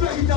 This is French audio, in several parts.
Hallelujah!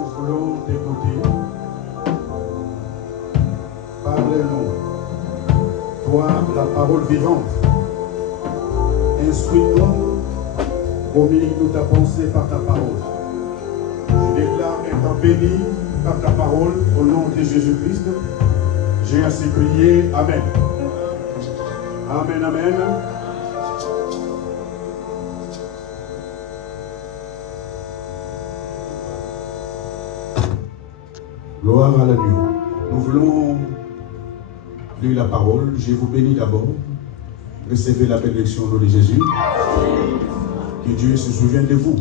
Nous voulons t'écouter. Parle-nous. Toi, la parole vivante. Instruis-nous. Communique-nous ta pensée par ta parole. Je déclare étant béni par ta parole au nom de Jésus-Christ. J'ai ainsi prié. Amen. Amen, amen. Gloire à l'agneau. Nous voulons lire la parole. Je vous bénis d'abord. Recevez la bénédiction au nom de Jésus. Que Dieu se souvienne de vous.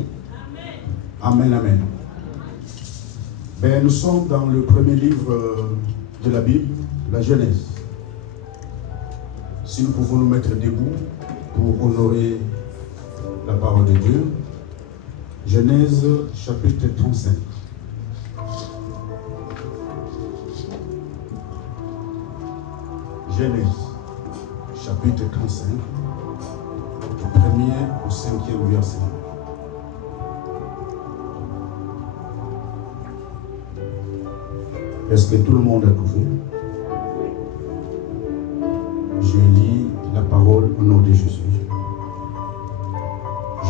Amen, amen. Ben, nous sommes dans le premier livre de la Bible, la Genèse. Si nous pouvons nous mettre debout pour honorer la parole de Dieu. Genèse chapitre 35. Genèse chapitre 35, du 1er au 5e verset. Est-ce que tout le monde a trouvé? Je lis la parole au nom de Jésus.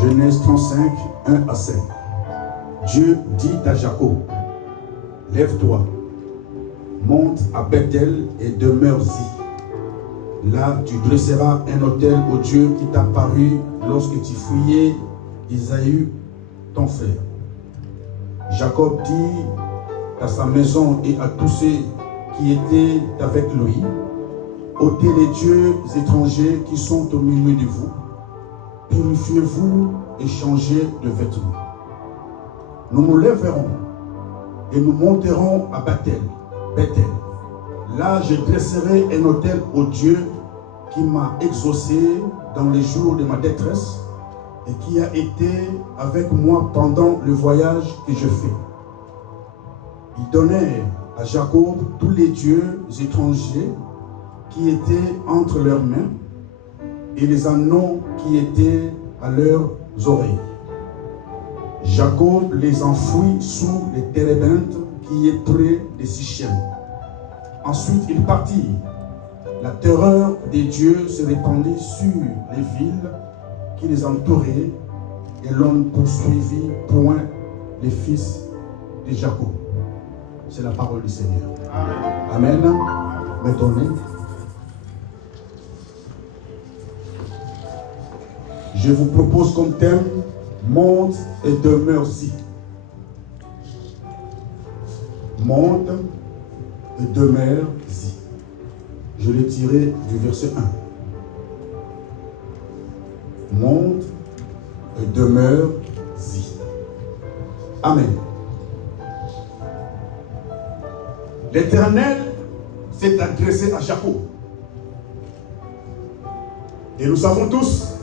Genèse 35, 1 à 5. Dieu dit à Jacob, lève-toi, monte à Bethel et demeure-y. Là, tu dresseras un autel au Dieu qui t'a paru lorsque tu fouillais Isaïe, ton frère. Jacob dit à sa maison et à tous ceux qui étaient avec lui, ôtez les dieux étrangers qui sont au milieu de vous, purifiez-vous et changez de vêtements. Nous nous lèverons et nous monterons à Bethel. Là, je dresserai un autel au Dieu qui m'a exaucé dans les jours de ma détresse et qui a été avec moi pendant le voyage que je fais. Ils donnèrent à Jacob tous les dieux étrangers qui étaient entre leurs mains et les anneaux qui étaient à leurs oreilles. Jacob les enfouit sous les térébintes qui est près de Sichem. Ensuite, il partit. La terreur des dieux se répandit sur les villes qui les entouraient et l'on ne poursuivit point les fils de Jacob. C'est la parole du Seigneur. Amen. Amen. Mettons-nous. Je vous propose comme thème, monte et demeure-y. Monte et demeure-y. Je l'ai tiré du verset 1. Monte et demeure-y. Amen. L'Éternel s'est adressé à Jacob. Et nous savons tous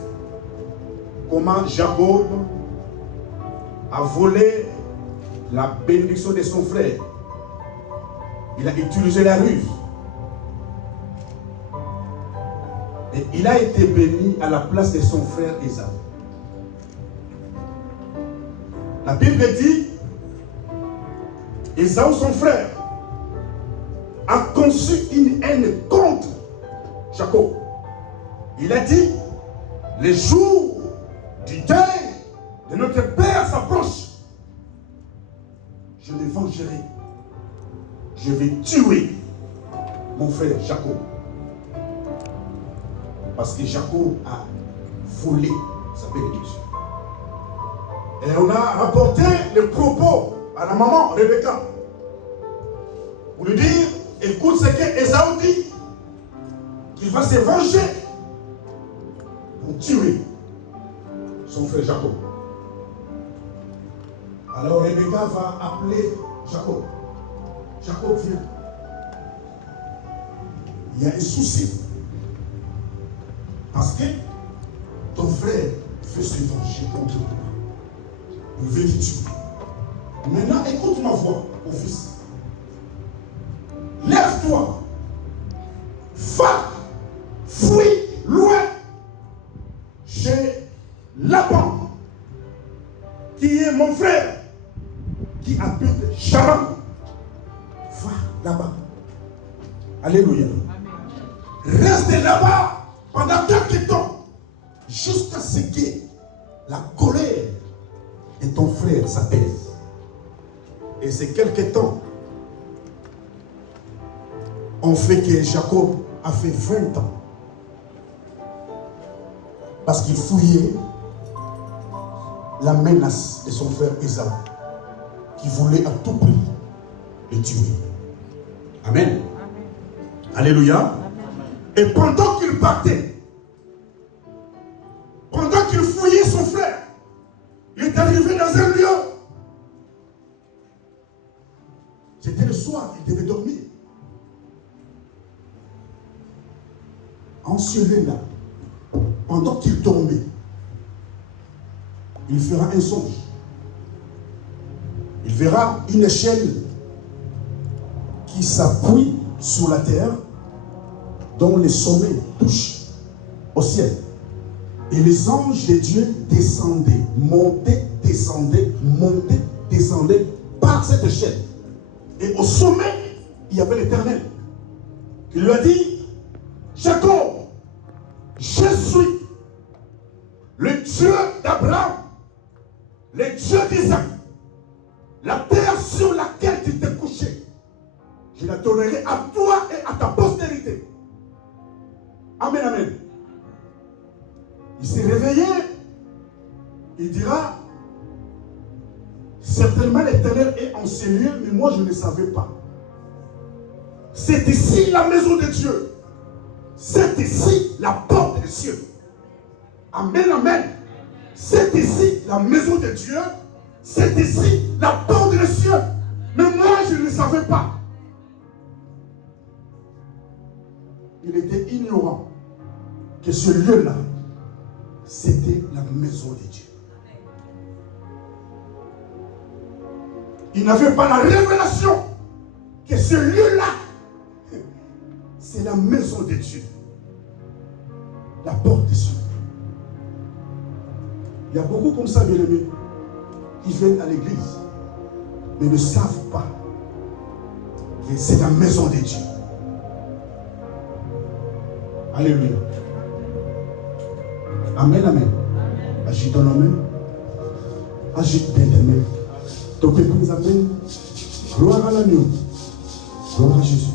comment Jacob a volé la bénédiction de son frère. Il a utilisé la ruse. Et il a été béni à la place de son frère Ésaü. La Bible dit, Ésaü, son frère, a conçu une haine contre Jacob. Il a dit, les jours du deuil de notre père s'approchent. Je me vengerai. Je vais tuer mon frère Jacob. Parce que Jacob a volé sa bénédiction. Et on a rapporté le propos à la maman Rebecca. Pour lui dire, écoute ce que Ésaü dit, qu'il va se venger pour tuer son frère Jacob. Alors Rebecca va appeler Jacob. Jacob vient. Il y a un souci. Parce que ton frère veut se venger contre toi. Il veut te tuer. Maintenant, écoute ma voix, mon fils. Lève-toi. Va. Fuis loin. Chez Laban, qui est mon frère, qui habite Sharon, va là-bas. Alléluia. Amen. Reste là-bas pendant quelques temps, jusqu'à ce que la colère de ton frère s'apaise. Et ces quelques temps ont fait que Jacob a fait 20 ans. Parce qu'il fouillait la menace de son frère Ésaü, qui voulait à tout prix le tuer. Amen. Amen. Alléluia. Amen. Et pendant qu'il partait, pendant qu'il fouillait son frère, il est arrivé dans un lieu. C'était le soir, il devait dormir. En ce lieu-là, pendant qu'il dormait, il fera un songe. Il verra une échelle qui s'appuie sur la terre, dont les sommets touchent au ciel. Et les anges de Dieu descendaient, montaient, descendaient, montaient, descendaient par cette échelle. Et au sommet, il y avait l'Éternel. Il lui a dit, Jacob, je suis le Dieu d'Abraham, le Dieu d'Isaac. La terre sur laquelle tu t'es couché, je la donnerai à toi et à ta postérité. Amen, amen. Il s'est réveillé, il dira, certainement l'Éternel est en ces lieux, mais moi je ne savais pas. C'est ici la maison de Dieu. C'est ici la porte des cieux. Amen, amen. C'est ici la maison de Dieu. C'est ici la porte des cieux. Mais moi, je ne savais pas. Il était ignorant que ce lieu-là, c'était la maison de Dieu. Il n'avait pas la révélation que ce lieu-là, c'est la maison de Dieu. La porte des cieux. Il y a beaucoup comme ça, bien aimés, qui viennent à l'église, mais ne savent pas que c'est la maison de Dieu. Alléluia. Amen, amen. Agite ton amen. Agite bien-aimé. Ton peuple nous appelle. Gloire à l'agneau. Gloire à Jésus.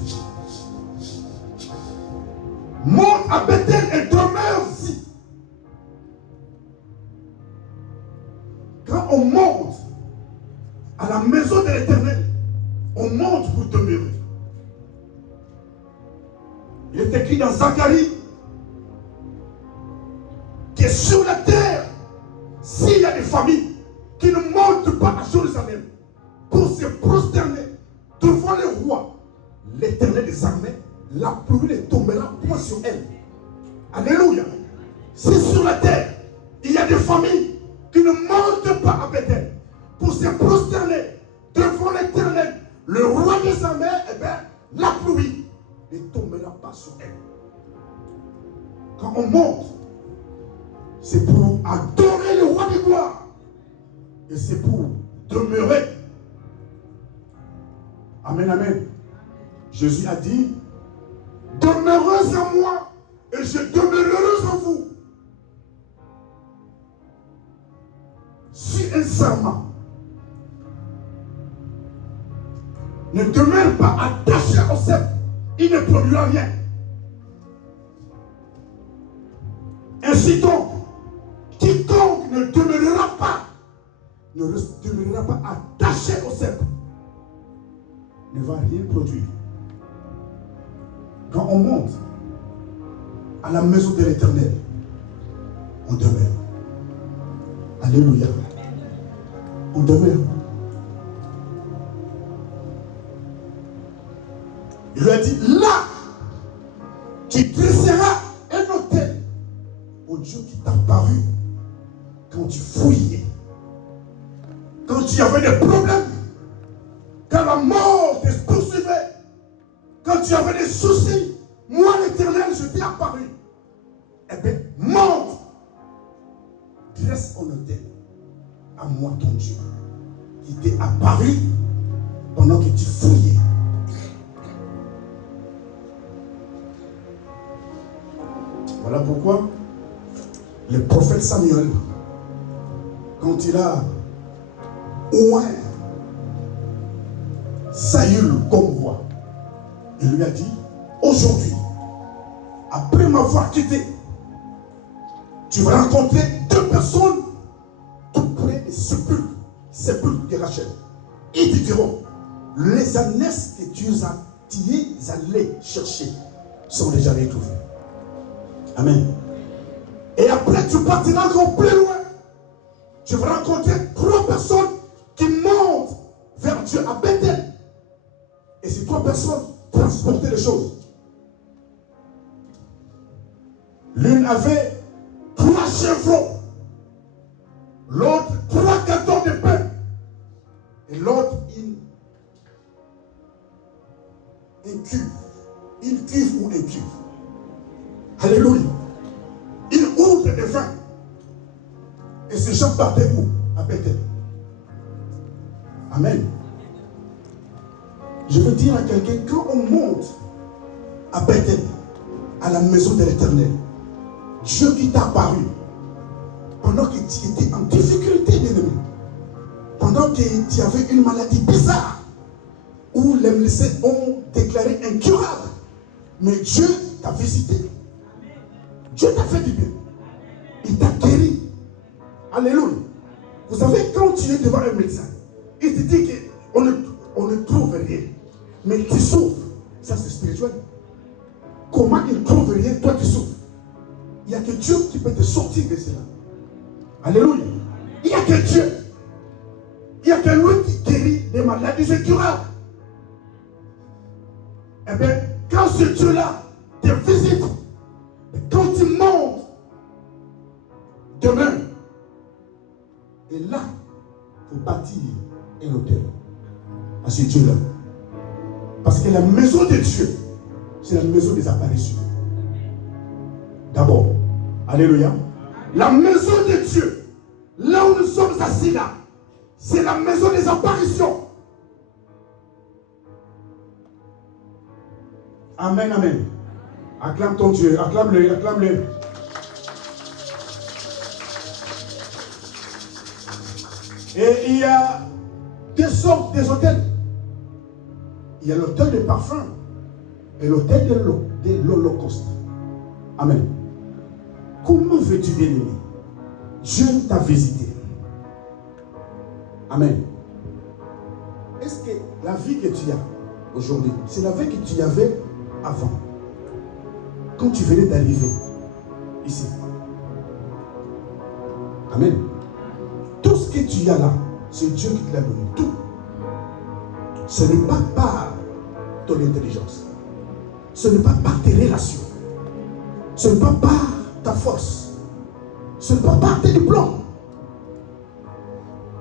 Monte à Bethel et demeure-y. Quand on monte à la maison de l'Éternel, on monte pour demeurer. Il est écrit dans Zacharie que sur la terre, s'il y a des familles qui ne montent pas à Jérusalem pour se prosterner devant le roi, l'Éternel des armées, la pluie ne tombera point sur elle. Alléluia. Si sur la terre, il y a des familles qui ne montent pas à Bethel pour se prosterner devant l'Éternel, le roi des armées, eh bien, la pluie ne tombera pas sur elle. Quand on monte, c'est pour adorer le roi de gloire. Et c'est pour demeurer. Amen, amen. Jésus a dit, demeurez en moi et je demeurerai en vous. Si un serment ne demeure pas attaché au cep, il ne produira rien. Ainsi donc, quiconque ne demeurera pas attaché au cep, ne va rien produire. Quand on monte à la maison de l'Éternel, on demeure. Alléluia. On demeure. Il lui a dit, là, tu dresseras un autel au Dieu qui t'a paru quand tu fouillais, quand tu avais des problèmes, quand la mort te poursuivait, quand tu avais des soucis. Moi, l'Éternel, je t'ai apparu. Eh bien, monte, dresse un autel à moi, ton Dieu, qui t'est apparu pendant que tu fouillais. Voilà pourquoi le prophète Samuel, quand il a oint Saül comme roi, il lui a dit, aujourd'hui, après m'avoir quitté, tu vas rencontrer deux personnes tout près des sépulcres de Rachel. Ils te diront, les ânesses que tu es allé chercher sont déjà retrouvées. Amen. Et après, tu partiras encore plus loin. Tu vas rencontrer trois personnes qui montent vers Dieu à Bethel. Et ces trois personnes transportaient les choses. L'une avait 3 chevrons, l'autre 3 gâteaux de pain, et l'autre une cuve ou une cuve. Alléluia. Une outre de vin. Et ces gens partaient où? À Bethel. Amen. Je veux dire à quelqu'un, quand on monte à Bethel, à la maison de l'Éternel, Dieu qui t'a apparu, pendant que tu étais en difficulté, bien-aimé, pendant que tu avais une maladie bizarre, où les médecins ont déclaré incurable, mais Dieu t'a visité. Dieu t'a fait du bien. Il t'a guéri. Alléluia. Vous savez, quand tu es devant un médecin, il te dit qu'on ne trouve rien, mais tu souffres. Ça, c'est spirituel. Comment il ne trouve rien, toi tu souffres? Il n'y a que Dieu qui peut te sortir de cela. Alléluia. Il n'y a que Dieu. Il n'y a que lui qui guérit des maladies incurables. Eh bien, quand ce Dieu-là te visite, quand tu montes demain, et là, il faut bâtir un hôtel à ce Dieu-là. Parce que la maison de Dieu, c'est la maison des apparitions. D'abord, alléluia. La maison de Dieu, là où nous sommes assis là, c'est la maison des apparitions. Amen, amen. Acclame ton Dieu, acclame-le, acclame-le. Et il y a deux sortes des hôtels. Il y a l'hôtel de parfum et l'hôtel de l'Holocauste. Amen. Comment veux-tu, bien-aimé? Dieu t'a visité. Amen. Est-ce que la vie que tu as aujourd'hui, c'est la vie que tu avais avant? Quand tu venais d'arriver ici. Amen. Tout ce que tu as là, c'est Dieu qui te l'a donné. Tout. Ce n'est pas par ton intelligence. Ce n'est pas par tes relations. Ce n'est pas par ta force. Ce n'est pas par tes diplômes.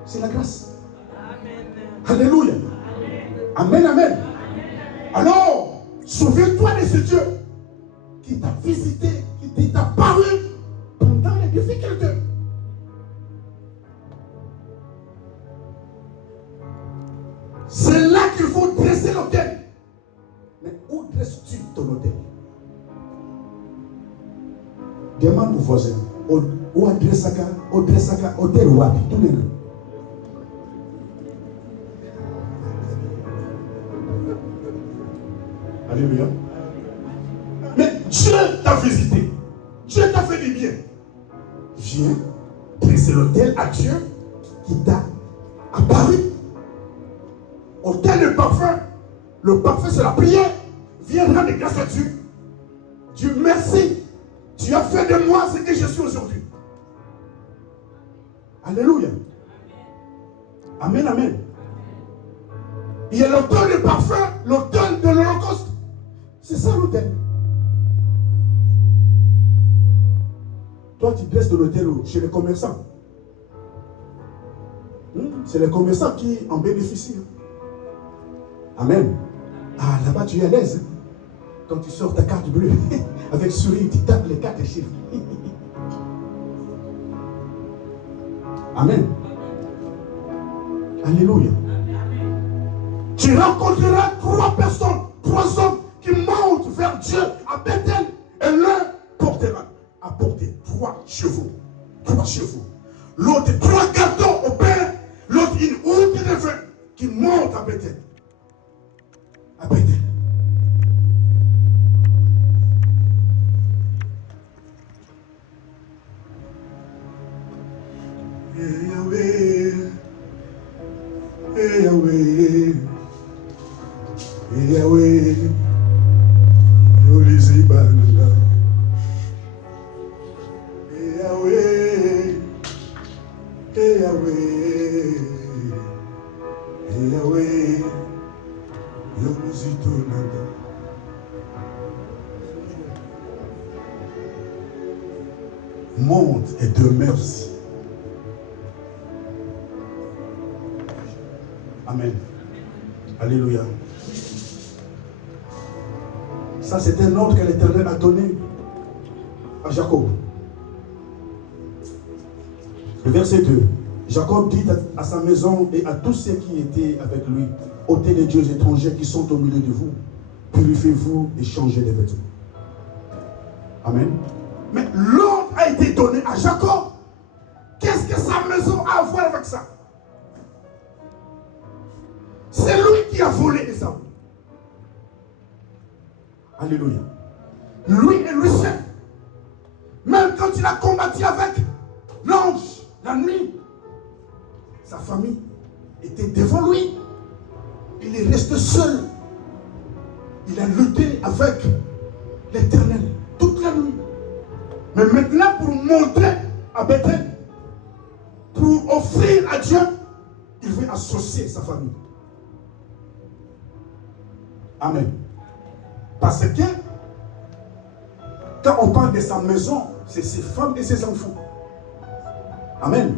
C'est la grâce. Amen. Alléluia. Amen, amen. Alors, souviens-toi de ce Dieu qui t'a visité, qui t'a parlé pendant les difficultés. C'est là qu'il faut dresser l'autel. Mais où dresses-tu ton autel? Demande au voisin. Où adresse-saka, hôtel wapi, tout le monde. Alléluia. Mais Dieu t'a visité. Dieu t'a fait du bien. Viens dresser l'autel à Dieu qui t'a apparu. Autel de parfum. Le parfum, c'est la prière. Viens rendre grâce à Dieu. Dieu, merci. Tu as fait de moi ce que je suis aujourd'hui. Alléluia. Amen, amen. Il y a l'autel de parfum, l'autel de l'Holocauste. C'est ça l'autel. Toi, tu dresses de l'autel chez les commerçants. C'est les commerçants qui en bénéficient. Amen. Ah, là-bas, tu es à l'aise. Quand tu sors ta carte bleue, avec sourire, tu tapes les 4 chiffres. Amen. Alléluia. Tu rencontreras 3 personnes, 3 hommes qui montent vers Dieu à Bethel. Et l'un portera, apporter 3 chevaux. 3 chevaux. L'autre, 3 gâteaux au pain. L'autre, une houppe de vin qui monte à Bethel. À Bethel. Yahweh, Yahweh, Yahweh, Yolizibana, Yahweh, Yahweh, Yahweh, Yolizitonanda. Monte et demeure-y. Amen. Alléluia. Ça, c'est un ordre que l'Éternel a donné à Jacob. Le verset 2. Jacob dit à sa maison et à tous ceux qui étaient avec lui, ôtez les dieux étrangers qui sont au milieu de vous, purifiez-vous et changez les vêtements. Amen. Mais l'ordre a été donné à Jacob. Qu'est-ce que sa maison a à voir avec ça? C'est lui qui a volé Esaü. Alléluia. Lui et lui seul. Même quand il a combattu avec l'ange la nuit, sa famille était devant lui. Il est resté seul. Il a lutté avec l'Éternel toute la nuit. Mais maintenant, pour monter à Bethel, pour offrir à Dieu, il veut associer sa famille. Amen. Parce que quand on parle de sa maison, c'est ses femmes et ses enfants. Amen.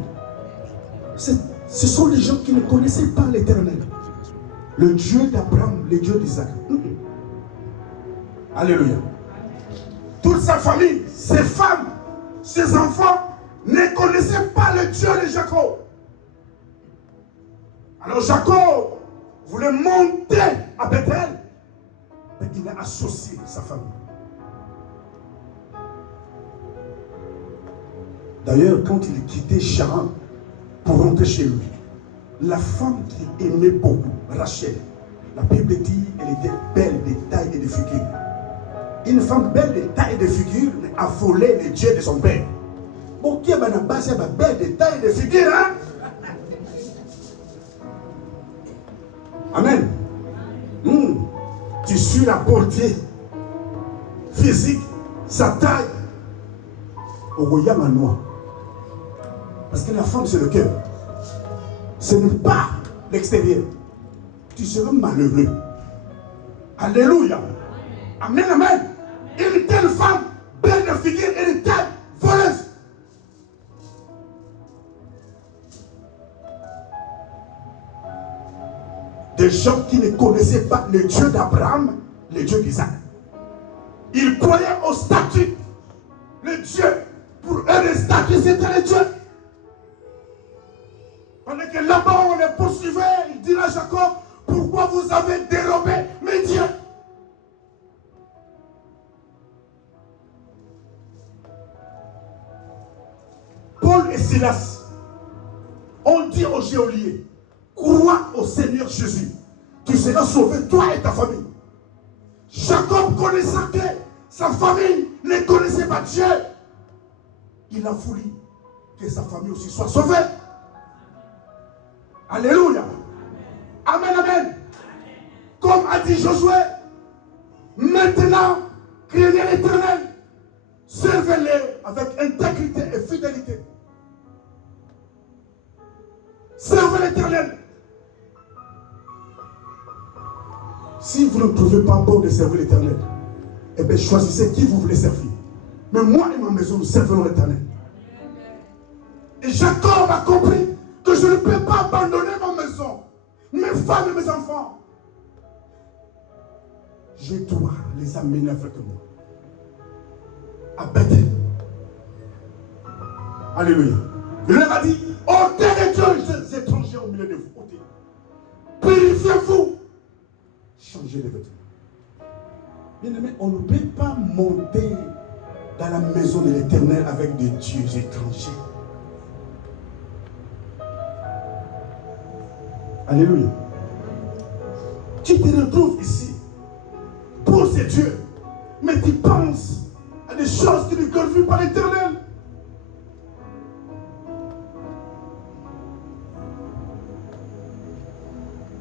Ce sont les gens qui ne connaissaient pas l'Éternel. Le Dieu d'Abraham, le Dieu d'Isaac. Alléluia. Toute sa famille, ses femmes, ses enfants ne connaissaient pas le Dieu de Jacob. Alors Jacob voulait monter à Bethel. Mais il a associé sa famille. D'ailleurs, quand il quittait Charan pour rentrer chez lui, la femme qu'il aimait beaucoup, Rachel, la Bible dit qu'elle était belle de taille et de figure. Une femme belle de taille et de figure a volé les dieux de son père. Bon, qui est belle de taille et de figure, hein? Amen. Tu suis la beauté physique, sa taille. Au royaume à noir. Parce que la femme, c'est le cœur. Ce n'est pas l'extérieur. Tu seras malheureux. Alléluia. Amen, amen. Une telle femme, belle de figure et une telle voleuse. Des gens qui ne connaissaient pas le Dieu d'Abraham, le Dieu d'Isaac. Ils croyaient au statut. Le Dieu, pour eux, le statut, c'était le Dieu. Pendant que là-bas, on les poursuivait, il dit à Jacob, pourquoi vous avez dérobé mes dieux? Paul et Silas ont dit aux geôliers, crois au Seigneur Jésus, tu seras sauvé, toi et ta famille. Jacob connaissant que sa famille ne connaissait pas Dieu, il a voulu que sa famille aussi soit sauvée. Alléluia. Amen, amen. Comme a dit Josué, maintenant, craignez l'Éternel, servez-le avec intégrité et fidélité. Servez l'Éternel. Si vous ne trouvez pas bon de servir l'Éternel, eh bien choisissez qui vous voulez servir. Mais moi et ma maison, nous servirons l'Éternel. Et Jacob a compris que je ne peux pas abandonner ma maison, mes femmes et mes enfants. Je dois les amener avec moi. À Bethel. Alléluia. Il leur a dit, ôtez les dieux étrangers au milieu de vous. Ôtez. Purifiez-vous changer les vêtements. Bien aimé, on ne peut pas monter dans la maison de l'Éternel avec des dieux étrangers. Alléluia. Tu te retrouves ici pour ces dieux, mais tu penses à des choses qui ne glorifient pas l'Éternel.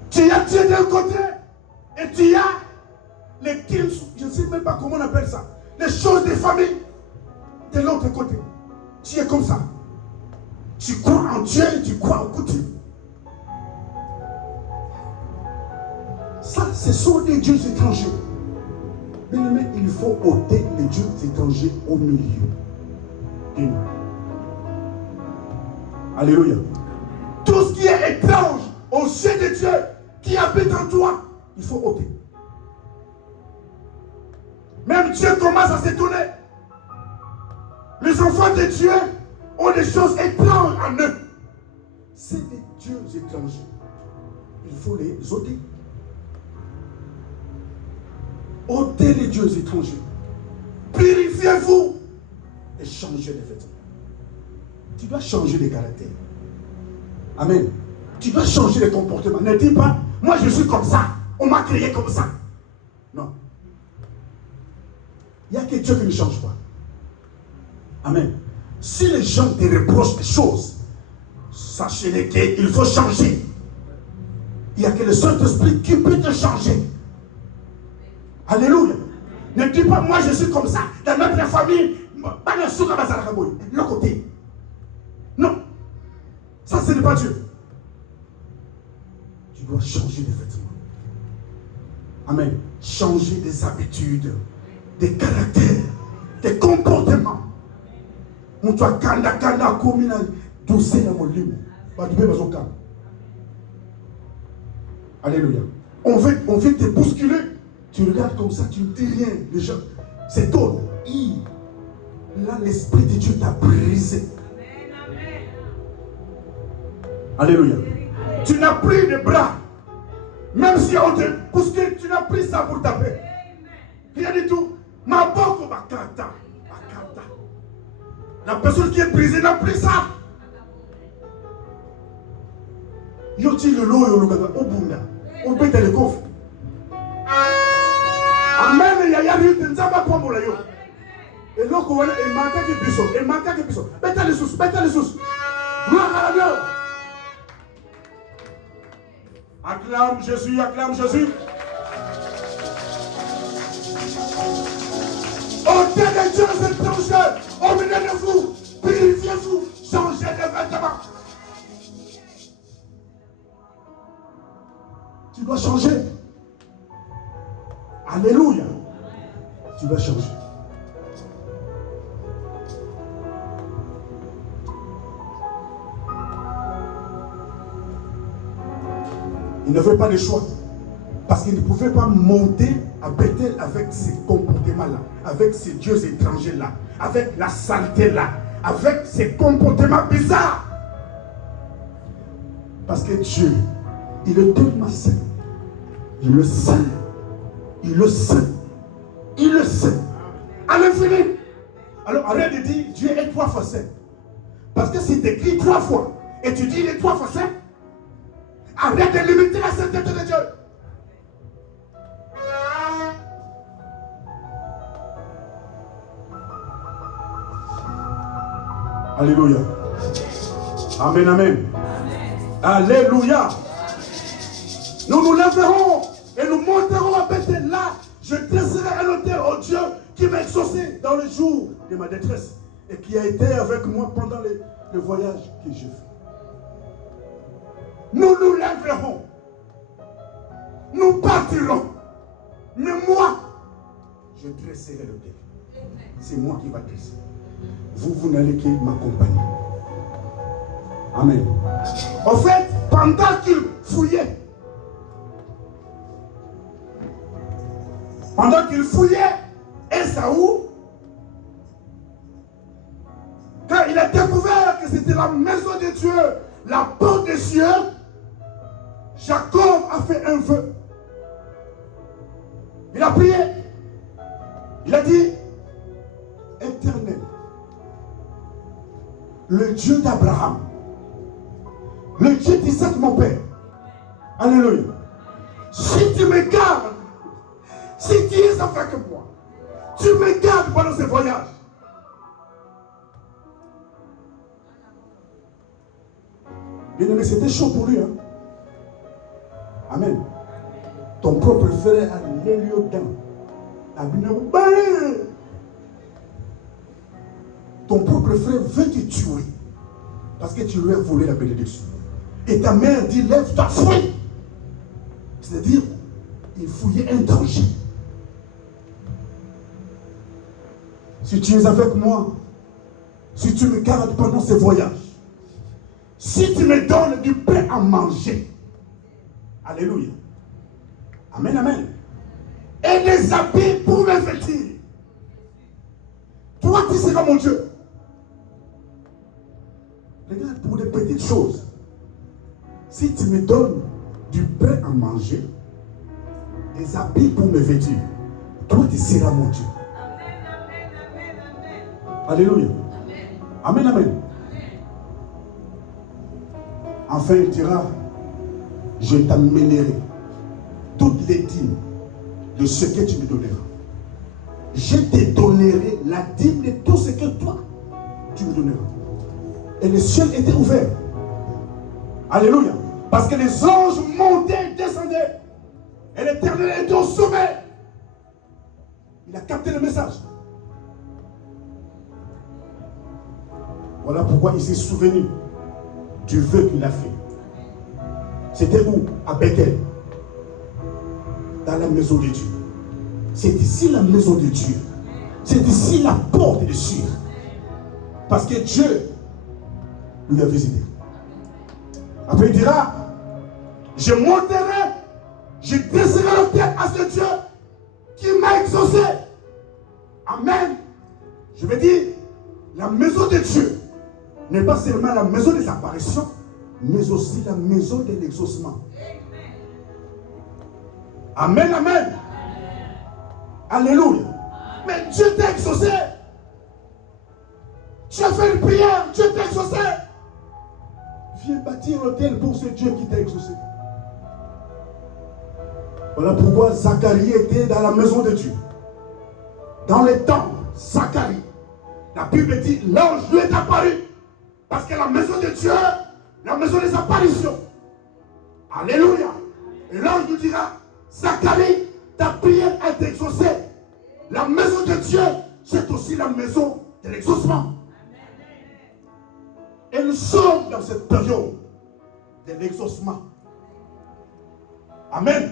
Tu as Dieu d'un côté et tu as les kings, je ne sais même pas comment on appelle ça, les choses des familles de l'autre côté. Tu es comme ça. Tu crois en Dieu et tu crois en coutume. Ça, ce sont des dieux étrangers. Bien aimé, il faut ôter les dieux étrangers au milieu de nous. Alléluia. Tout ce qui est étrange aux yeux de Dieu qui habite en toi, il faut ôter. Même Dieu commence à s'étonner. Les enfants de Dieu ont des choses étranges en eux. C'est des dieux étrangers. Il faut les ôter. Ôtez les dieux étrangers. Purifiez-vous et changez les vêtements. Tu dois changer de caractère. Amen. Tu dois changer de comportement. Ne dis pas, moi je suis comme ça. On m'a créé comme ça. Non. Il n'y a que Dieu qui ne change pas. Amen. Si les gens te reprochent des choses, sachez qu'il faut changer. Il n'y a que le Saint-Esprit qui peut te changer. Alléluia. Ne dis pas, moi je suis comme ça. Dans notre famille, le côté. Non. Ça, ce n'est pas Dieu. Tu dois changer de vêtements. Amen. Changer des habitudes, des caractères, des comportements. Alléluia. On veut te bousculer. Tu regardes comme ça, tu ne dis rien. Les gens s'étonnent. Là, l'Esprit de Dieu t'a brisé. Alléluia. Tu n'as plus de bras. Même si on te bouscule, tu n'as plus ça pour taper. Rien du tout. Ma boko bakata. La personne qui est brisée n'a plus ça. Yoti le lo yo lugaga obunda. On peut le coffre. Amen. Ya ya rite nzamba kwa mola yo. Et là qu'on a manqué que biso, et manqué que biso. Bête les sous, bête les sous. Gloire à Dieu. Acclame Jésus, acclame Jésus. Ôtez les dieux étrangers au milieu de vous. Purifiez-vous. Changez de vêtements. Tu dois changer. Alléluia. Tu dois changer. Il ne veut pas de choix. Parce qu'il ne pouvait pas monter à Bethel avec ces comportements-là, avec ces dieux étrangers-là, avec la saleté-là, avec ces comportements bizarres. Parce que Dieu, il est tellement saint. Il le sait. Il le sait. Il le sait. À l'infini. Alors arrête de dire Dieu est 3 fois saint. Parce que c'est écrit 3 fois. Et tu dis il est 3 fois saint. Arrête de limiter la sainteté de Dieu. Alléluia. Amen, amen. Alléluia. Nous nous lèverons et nous monterons à Bethel. Là, je dresserai un autel au Dieu qui m'a exaucé dans le jour de ma détresse et qui a été avec moi pendant le voyage que j'ai fait. Nous nous lèverons. Nous partirons. Mais moi, je dresserai l'autel. C'est moi qui va dresser. Vous n'allez que m'accompagner. Amen. En fait, pendant qu'il fouillait, Esaü, quand il a découvert que c'était la maison de Dieu, la porte des cieux, Jacob a fait un vœu. Il a prié. Il a dit, Éternel, le Dieu d'Abraham, le Dieu d'Isaac, mon père. Alléluia. Si tu me gardes, si tu es avec moi, tu me gardes pendant ce voyage. Bien aimé, c'était chaud pour lui. Hein? Amen. Ton propre frère a l'Éliodan. Ton propre frère veut te tuer parce que tu lui as volé la bénédiction. Et ta mère dit, lève-toi, fuis. C'est-à-dire, il fouillait un danger. Si tu es avec moi, si tu me gardes pendant ce voyage, si tu me donnes du pain à manger, alléluia, amen, amen, et des habits pour me vêtir, toi tu seras mon Dieu. Regarde, pour des petites choses, si tu me donnes du pain à manger, des habits pour me vêtir, toi tu seras mon Dieu. Alléluia. Amen, amen. Enfin, il dira, je t'amènerai toutes les dîmes de ce que tu me donneras. Je te donnerai la dîme de tout ce que toi, tu me donneras. Et le ciel était ouvert. Alléluia. Parce que les anges montaient et descendaient. Et l'Éternel était au sommet. Il a capté le message. Voilà pourquoi il s'est souvenu du vœu qu'il a fait. C'était où? À Bethel. Dans la maison de Dieu. C'est ici la maison de Dieu. C'est ici la porte de Dieu. Parce que Dieu lui a visité. Après il dira, je monterai, je dresserai la tête à ce Dieu qui m'a exaucé. Amen. Je veux dire, la maison de Dieu n'est pas seulement la maison des apparitions, mais aussi la maison de l'exaucement. Amen, amen. Alléluia. Mais Dieu t'a exaucé. Tu as fait une prière, Dieu t'a exaucé. Viens bâtir l'autel pour ce Dieu qui t'a exaucé. Voilà pourquoi Zacharie était dans la maison de Dieu. Dans les temple, Zacharie. La Bible dit, l'ange lui est apparu. Parce que la maison de Dieu, la maison des apparitions. Alléluia. Et l'ange nous dira, Zacharie, ta prière est exaucée. La maison de Dieu, c'est aussi la maison de l'exaucement. Et nous sommes dans cette période de l'exaucement. Amen.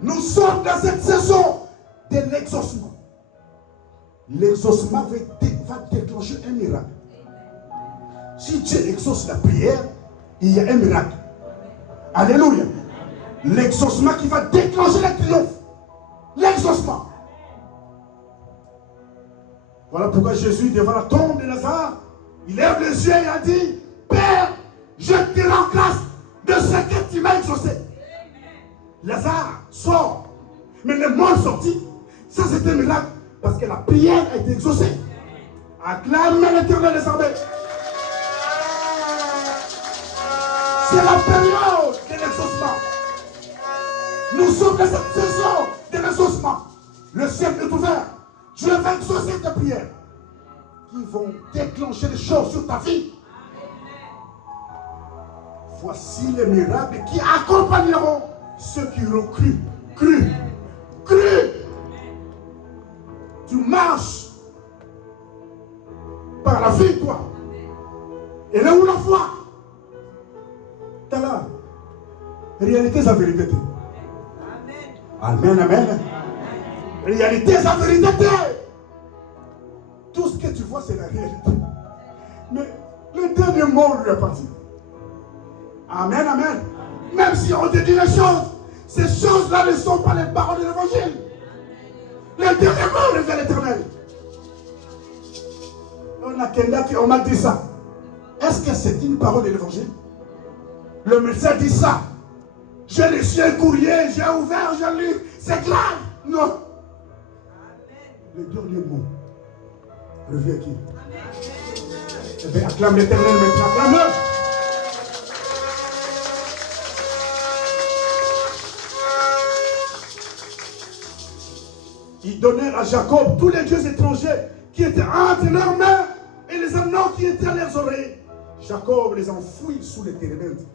Nous sommes dans cette saison de l'exaucement. L'exaucement va déclencher un miracle. Si Dieu exauce la prière, il y a un miracle. Alléluia. L'exaucement qui va déclencher le triomphe. L'exaucement. Voilà pourquoi Jésus, devant la tombe de Lazare, il lève les yeux et a dit, Père, je te rends grâce de ce que tu m'as exaucé. Lazare sort. Mais le mort sorti, ça c'était un miracle. Parce que la prière a été exaucée. Acclame l'Éternel des armées. C'est la période de l'exaucement. Nous sommes dans cette saison de l'exaucement. Le ciel est ouvert. Dieu va exaucer tes prières qui vont déclencher des choses sur ta vie. Voici les miracles qui accompagneront ceux qui auront cru. Tu marches par la vie, toi. Et là où la foi, t'as là. Réalité, c'est la vérité. Amen, amen. Réalité, c'est la vérité. Tout ce que tu vois, c'est la réalité. Mais le dernier mot lui appartient. Amen, amen. Même si on te dit les choses, ces choses-là ne sont pas les paroles de l'évangile. Le dernier mot revient à l'Éternel. On m'a dit ça. Est-ce que c'est une parole de l'évangile? Le médecin dit ça. J'ai reçu un courrier, j'ai ouvert, j'ai lu. C'est clair. Non. le dernier mot revient à qui? Eh bien, acclame l'Éternel maintenant, acclame-le. Ils donnèrent à Jacob tous les dieux étrangers qui étaient entre leurs mains et les anneaux qui étaient à leurs oreilles. Jacob les enfouit sous les térébintes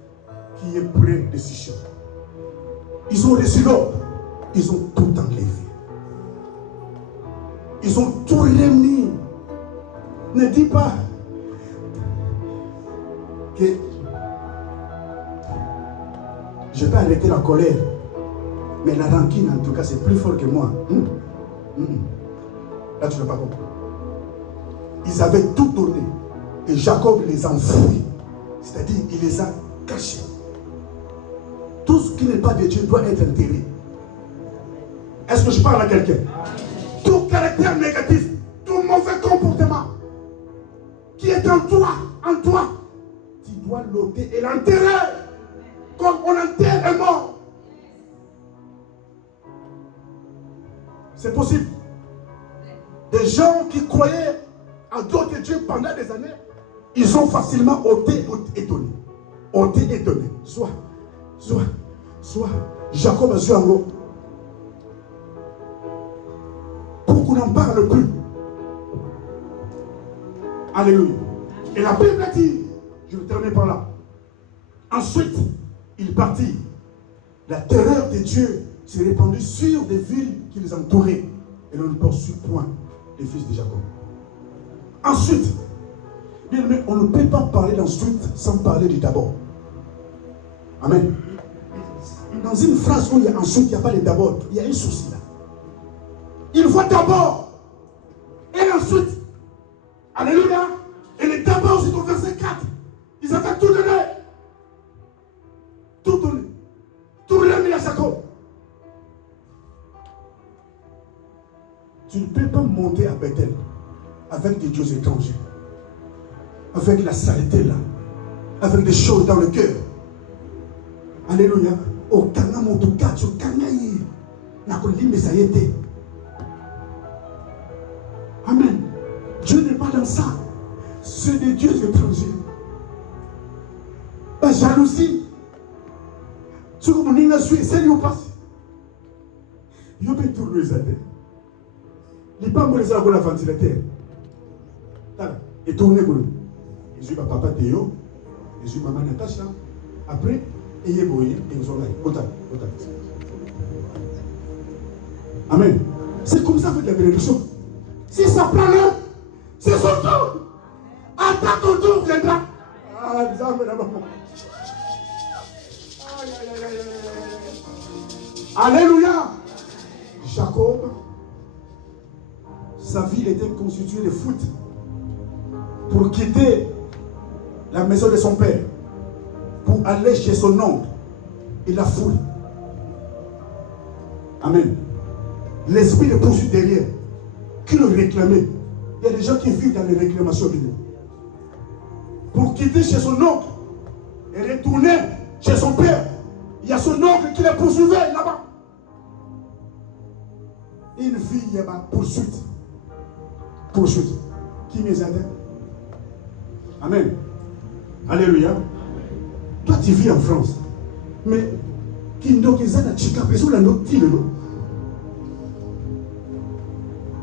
qui est près de Sichem. Ils ont reçu l'ordre. Ils ont tout enlevé. Ils ont tout remis. Ne dis pas que je peux arrêter la colère. Mais la rancune, en tout cas, c'est plus fort que moi. Là, tu n'as pas compris. Ils avaient tout donné. Et Jacob les a enfouis. C'est-à-dire, il les a cachés. Tout ce qui n'est pas de Dieu doit être enterré. Est-ce que je parle à quelqu'un? Tout caractère négatif, tout mauvais comportement qui est en toi, tu dois l'ôter et l'enterrer comme on enterre un mort. C'est possible. Des gens qui croyaient à d'autres dieux pendant des années, ils ont facilement ôté et donné. Ôté et donné. Soit Jacob a su en gros. Pour qu'on n'en parle plus. Alléluia. Et la Bible a dit, je vais terminer par là. Ensuite, il partit. La terreur de Dieu s'est répandue sur des villes qui les entouraient. Et l'on ne poursuit point les fils de Jacob. Ensuite, bien aimé, on ne peut pas parler d'ensuite sans parler du d'abord. Amen. Dans une phrase où il y a ensuite, il n'y a pas le d'abord, il y a un souci là. Il faut d'abord et ensuite. Alléluia. Et les d'abord, c'est au verset 4. Ils avaient tout donné. Tout donné. Tout remis à Jacob. Tu ne peux pas monter à Bethel avec des dieux étrangers. Avec la saleté là. Avec des choses dans le cœur. Alléluia. Au Kanga Motuka, tu Kangaï. Nakoli Messaïete. Amen. Dieu n'est pas dans ça. C'est des dieux étrangers. La jalousie. Ce que mon ina suit, c'est lui passe. Il y a tout le réseau. Il n'y a pas de réseau pour la ventilateur. Et tourner pour nous. Je suis papa Théo. Je suis maman Natacha. Après, il y a boyé et nous sommes là. Autant. Amen. C'est comme ça que la bénédiction. Si ça prend l'heure, c'est son tour. Attends ton tour viendra. Ah, ça me l'a pas. Alléluia. Jacob, sa ville était constituée de foot pour quitter la maison de son père, pour aller chez son oncle. Il la foule. Amen. L'esprit le poursuit derrière. Qui le réclamait? Il y a des gens qui vivent dans les réclamations de Dieu. Pour quitter chez son oncle et retourner chez son père, il y a son oncle qui le poursuivait là-bas. Une vie là-bas, poursuite. Qui les aide? Amen. Alléluia. Toi, tu vis en France. Mais qui nous a dit que la note dit le nom.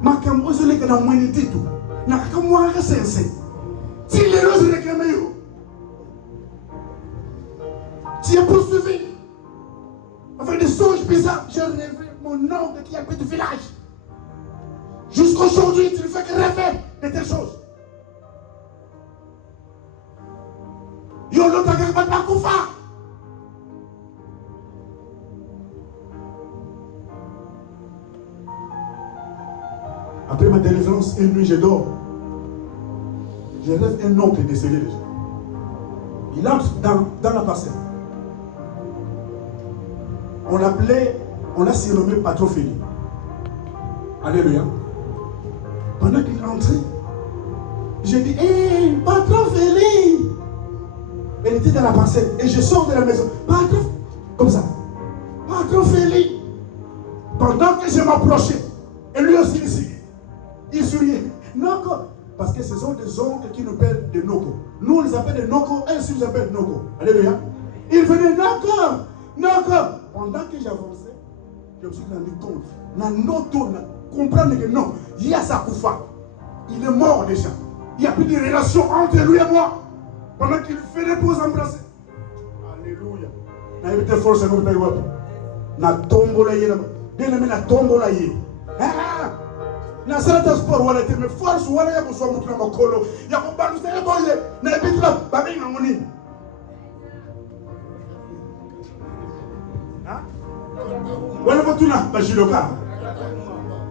Makam ozole kana mwani titu na kakamwa sense ti les roses réclamé yo tu es poursuivi avec des songes bizarres. J'ai rêvé mon oncle qui habite du village. Jusqu'aujourd'hui tu ne fais que rêver de telles choses. Yo l'autre garde pas koufa. Après ma délivrance, une nuit je dors. Je rêve un oncle décédé déjà. Il entre dans la parcelle. On l'appelait, on l'a surnommé Patron Félix. Alléluia. Pendant qu'il entrait, j'ai dit, hé, Patron Félix. Elle était dans la parcelle et je sors de la maison. Patron, comme ça. Patron Félix. Pendant que je m'approchais, et lui aussi ici. Ils souriaient. Noko. Parce que ce sont des oncles qui nous appellent des Noko. Nous, on les appelle des Noko, eux aussi, nous appellent Noko. Alléluia. Ils venaient Noko. Noko. Pendant que j'avançais, je me suis rendu compte. Comprendre que non, il y a Sakoufa. Il est mort déjà. Il n'y a plus de relation entre lui et moi. Pendant qu'il venait pour s'embrasser. Alléluia. Na été force nous paye wap. Na tombola yé bien aimé na tombola yé. Na salata sport wala te me force wala ya ko so mutu na makolo. Ya ko balu se boye na bitla babi ngoni. Wala fatuna bashiloka.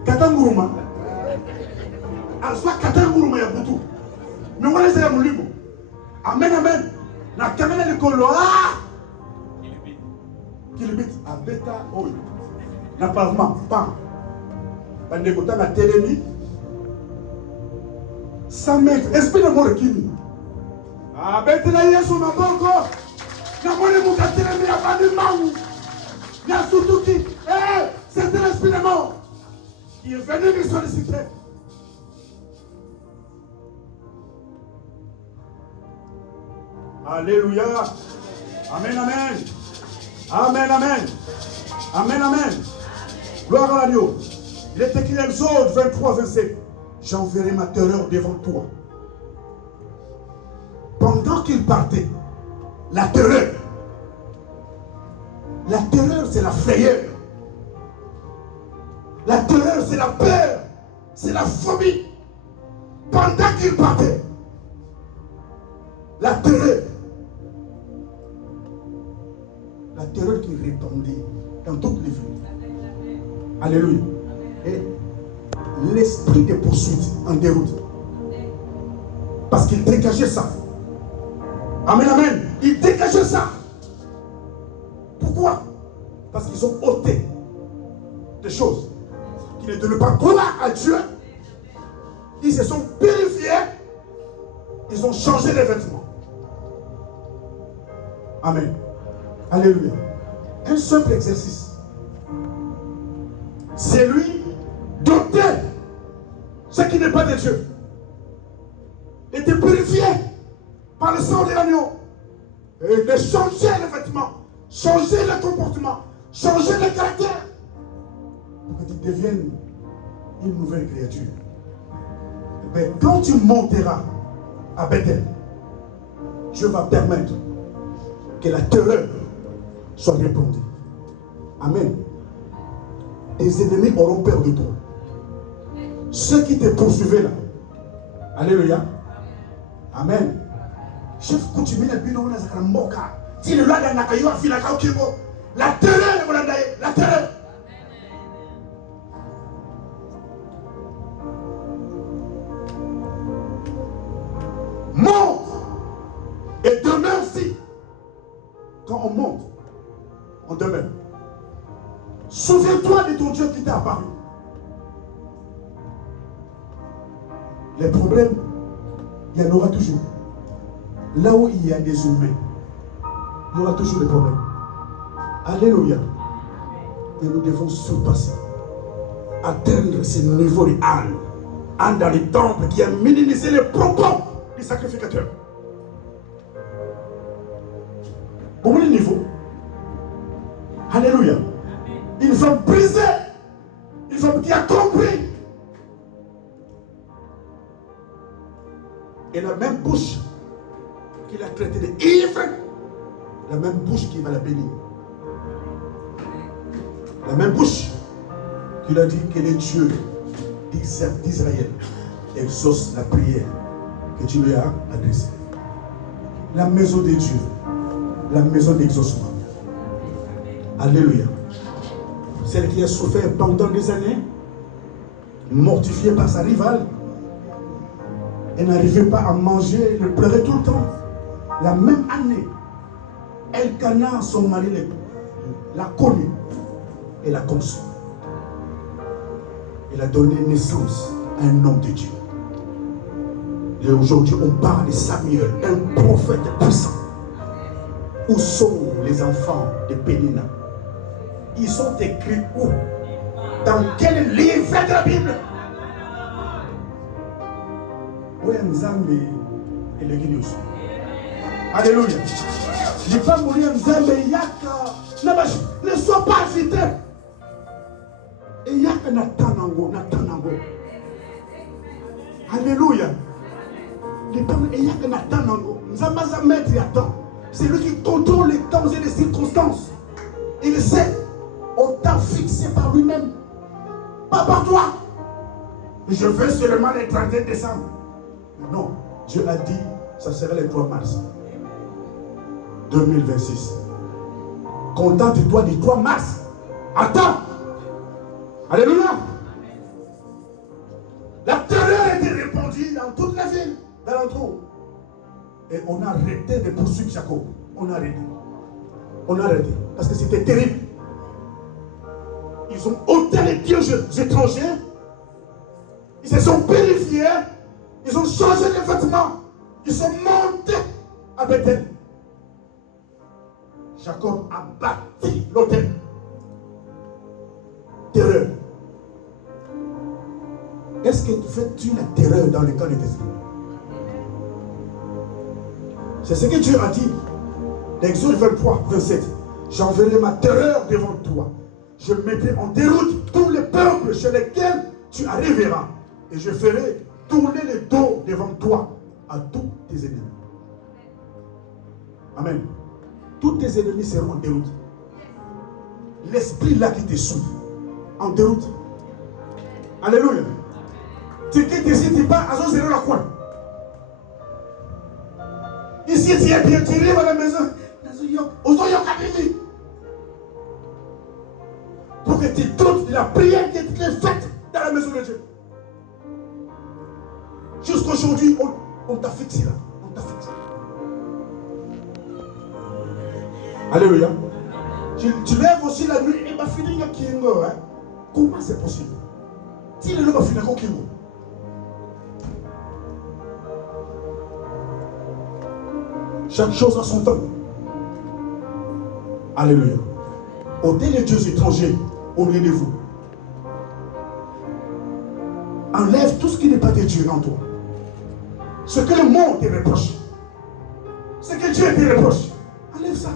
Katanguruma. Alswa katanguruma ya butu. Mais wala c'est mon libo. Amen amen. Na kamena likolo kilibit a beta oil. Na pavement pas. Bande kota na telemi 100 mètres. Esprit de mort kimi. Ah beta na Yesu maboko. Na mone muka telemi ya bandi mangu. Na surtout qui c'est l'esprit de mort qui est venu me solliciter. Alléluia. Amen, amen. Amen, amen. Amen, amen. Gloire à Dieu. Il est écrit Exode 23, 27. J'enverrai ma terreur devant toi. Pendant qu'il partait, la terreur, c'est la frayeur. La terreur, c'est la peur. C'est la phobie. Pendant qu'il partait, la terreur qui répandait dans toutes les villes. Alléluia. Et l'esprit de poursuite en déroute. Parce qu'il dégageait ça. Amen, amen. Il dégageait ça. Pourquoi? Parce qu'ils ont ôté des choses qui ne donnaient pas gloire à Dieu. Ils se sont purifiés. Ils ont changé les vêtements. Amen. Alléluia. Un simple exercice. C'est lui d'ôter ce qui n'est pas de Dieu. Et de purifier par le sang de l'agneau. Et de changer les vêtements. Changer le comportement. Changer le caractère. Pour que tu deviennes une nouvelle créature. Mais quand tu monteras à Bethel, Dieu va permettre que la terreur soit répandue. Amen. Tes ennemis auront peur de toi. Ceux qui te poursuivaient là. Alléluia. Amen. Chef coutumier n'a plus de la moka. Si le loi n'a pas eu la terreur, la terreur. Monte et demeure aussi. Quand on monte, on demeure. Souviens-toi de ton Dieu qui t'a apparu. Les problèmes, il y en aura toujours. Là où il y a des humains, il y aura toujours des problèmes. Alléluia. Et nous devons surpasser, atteindre ce niveau de âne dans les temples qui a minimisé les propos du sacrificateur. Pour le niveau, alléluia, ils vont briser, ils vont qui a compris. Et la même bouche qu'il a traité de ivre, la même bouche qui va la bénir. La même bouche qu'il a dit que les dieux d'Israël exaucent la prière que tu lui as adressée. La maison de Dieu, la maison d'exaucement. Alléluia. Celle qui a souffert pendant des années, mortifiée par sa rivale, elle n'arrivait pas à manger, elle pleurait tout le temps. La même année, Elkana, son mari, l'a connue et l'a conçue. Elle a donné naissance à un homme de Dieu. Et aujourd'hui, on parle de Samuel, un prophète puissant. Où sont les enfants de Pénina? Ils sont écrits où? Dans quel livre de la Bible? mourir Nzambe et le Guinéos. Alléluia. Il va mourir Nzambe Yaka. Ne sois pas agité. Et Yaka Natanango. Alléluia. Les femmes et Yaka Natanango. Nzamba Zametri attend. C'est lui qui contrôle les temps et les circonstances. Il sait au temps fixé par lui-même. Pas par toi. Je veux seulement le 31 décembre. Non, Dieu a dit, ça sera le 3 mars 2026. Contente-toi du 3 mars. Attends. Alléluia. La terreur a été répandue dans toute la ville, dans l'entour. Et on a arrêté de poursuivre Jacob. On a arrêté. Parce que c'était terrible. Ils ont ôté les dieux étrangers. Ils se sont purifiés. Ils ont changé les vêtements. Ils sont montés à Bethel. Jacob a bâti l'autel. Terreur. Est-ce que fais-tu la terreur dans le camp des esprits? C'est ce que Dieu a dit. L'Exode 23, 27. J'enverrai ma terreur devant toi. Je mettrai en déroute tous les peuples chez lesquels tu arriveras. Et je ferai tourner le dos devant toi à tous tes ennemis. Amen. Tous tes ennemis seront en déroute. L'esprit là qui te souille, en déroute. Alléluia. Tu quittes ici, tu pars à son la coin. Ici, tu es bien, tu arrives à la maison. Pour que tu doutes de la prière qui est faite dans la maison de Dieu. Jusqu'aujourd'hui, on t'a fixé là. On t'a fixé. Alléluia. Tu lèves aussi la nuit et ma fille qui est mort. Comment c'est possible? Si le ma fille qui est mort. Chaque chose a son temps. Alléluia. Ôtez les dieux étrangers au milieu de vous. Enlève tout ce qui n'est pas de Dieu en toi. Ce que le monde te reproche. Ce que Dieu te reproche. Enlève ça.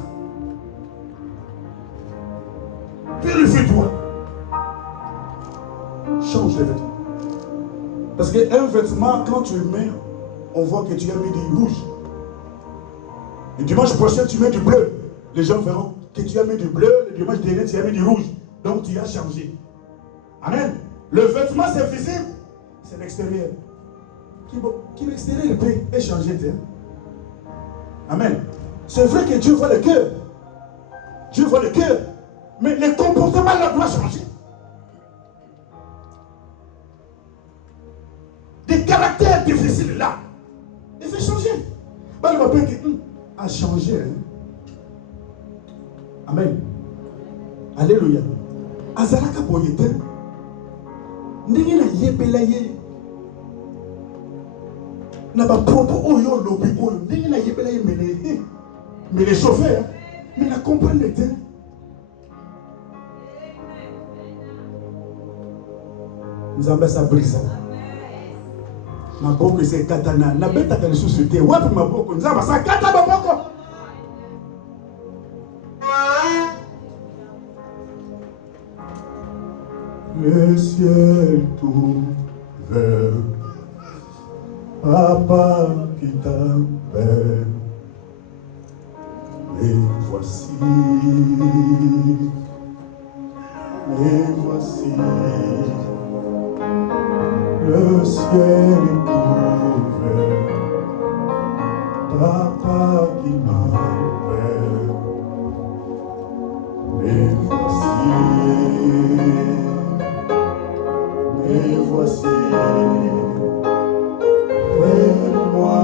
Purifie-toi. Change les vêtements. Parce qu'un vêtement, quand tu le mets, on voit que tu as mis du rouge. Le dimanche prochain, tu mets du bleu. Les gens verront que tu as mis du bleu. Le dimanche dernier, tu as mis du rouge. Donc, tu as changé. Amen. Le vêtement, c'est visible. C'est l'extérieur. Qui l'extérieur peut échanger. Amen. C'est vrai que Dieu voit le cœur. Dieu voit le cœur. Mais le comportement là doit changer. Des caractères difficiles là. Il faut changer. Il va dire que a changé. Amen. Alléluia. Azalaka boyete. Ndenge na yebela ye. Na ba propos oyo lobi oyo. Ndenge na yebela ye mais les chauffeurs, mais la comprendre le temps. Nous avons ça brisé. Ma boko c'est katana. Na beta ka société. Wapi ma boko. Nous avons ça katana boko. Le ciel t'ouvert, Papa qui t'appelle, et voici, le ciel est ouvert, Papa qui m'appelle, et voici, fais-moi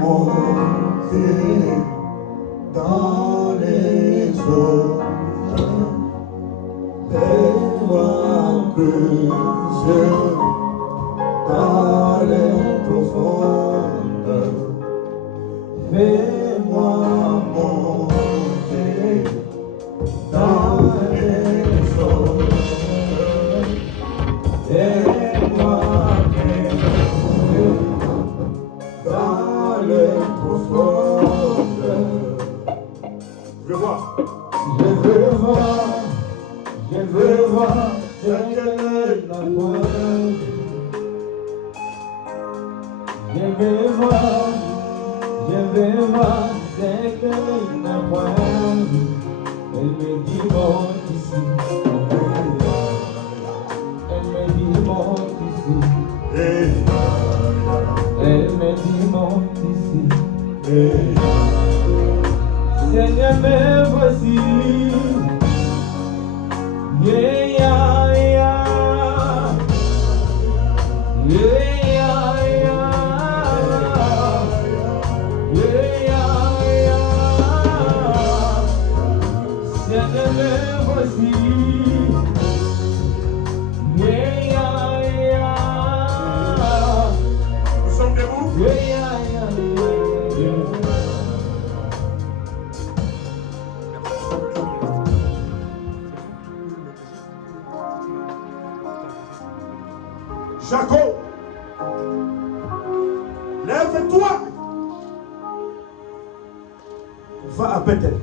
monter dans les eaux, fais-moi creuser dans les profondeurs, fais-moi monter dans les eaux. n'a point. Je vais voir ce qu'elle n'a point. Elle me dit monte ici. Elle me dit monte ici. Elle me dit monte ici. Seigneur, me voici. Yeah, yeah, yeah. Yeah, yeah, yeah. Yeah, yeah, yeah. Seigneur, me voici. Yeah, yeah, yeah. Nous sommes debout. Yeah, yeah, yeah. Jacob, lève-toi. Va à Bethel.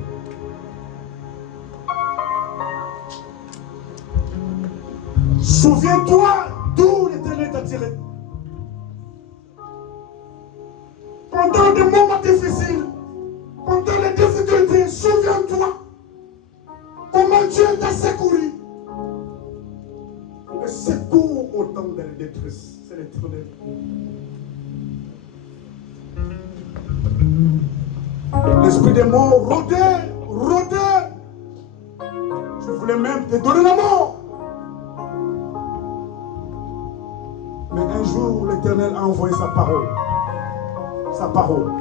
Souviens-toi d'où l'Éternel t'a tiré. Pendant des moments difficiles, pendant les difficultés, souviens-toi comment Dieu t'a secouru. Le secours au temps de la détresse, c'est l'Éternel. L'esprit des morts rôdait. Je voulais même te donner la mort. Mais un jour, l'Éternel a envoyé sa parole. Sa parole.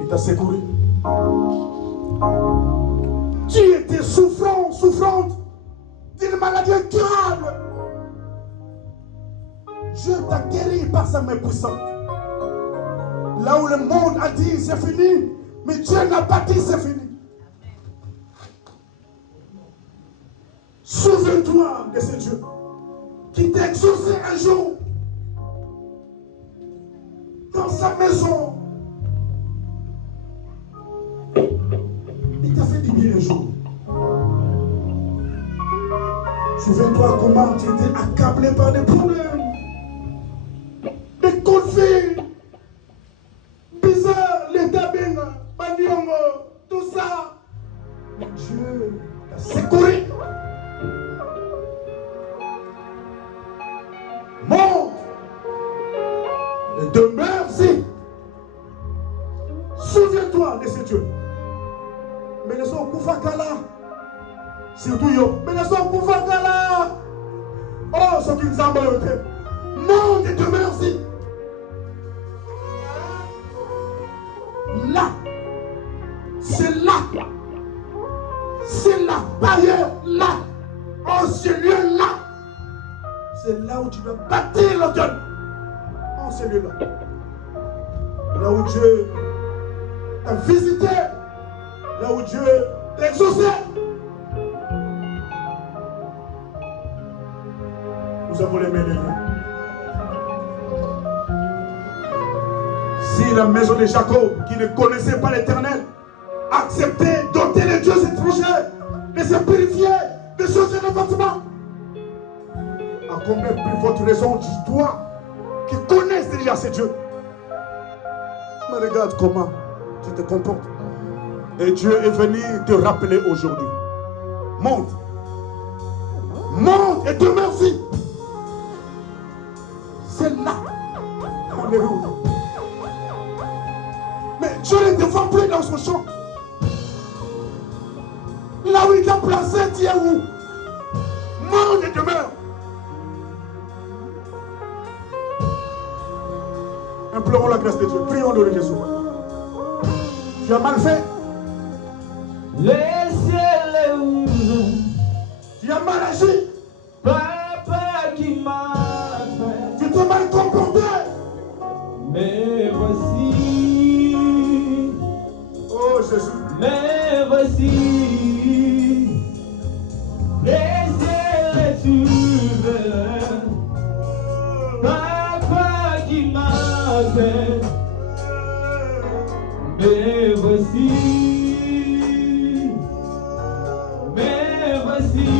Il t'a secouru. Tu étais souffrante d'une maladie incurable. Dieu t'a guéri par sa main puissante. Là où le monde a dit c'est fini, mais Dieu n'a pas dit c'est fini. Souviens-toi de ce Dieu qui t'a exaucé un jour dans sa maison. Il t'a fait du bien un jour. Souviens-toi comment tu étais accablé par des problèmes, des conflits bizarres, les tabines, Bandiongo, tout ça. Mais Dieu t'a secouru. Monte et demeure ici. Souviens-toi de ce Dieu. Mais ne sont Koufakala. Surtout yo. Mais ne sont Koufakala. Oh, ce qui nous a malheureusement. Monte et demeure ici. Là. C'est là. C'est la barrière là. Oh, ce lieu là. C'est là où tu dois bâtir l'automne. En ce lieu-là. Là où Dieu t'a visité. Là où Dieu t'a exaucé. Nous avons les mains levées. Si la maison de Jacob, qui ne connaissait pas l'Éternel, acceptait d'ôter les dieux étrangers, de se purifier, de changer de vêtements, à combien plus votre raison, toi, qui connaissent déjà ces dieux. Mais regarde comment tu te comportes. Et Dieu est venu te rappeler aujourd'hui. Monte. Monte et demeure ici. C'est là. Alléluia. Mais Dieu ne te voit plus dans son champ. Là où il t'a placé, tu es où? Monte et demeure. Implorons la grâce de Dieu. Prions de Jésus. Tu as mal fait. Les ciels est ouvert. Tu as mal agi. Papa qui m'a fait. Tu t'es mal comporté. Mais voici. Oh Jésus. Mais voici. Les ciels est ouvert. Papa qui m'a fait. Mais voici. Mais voici.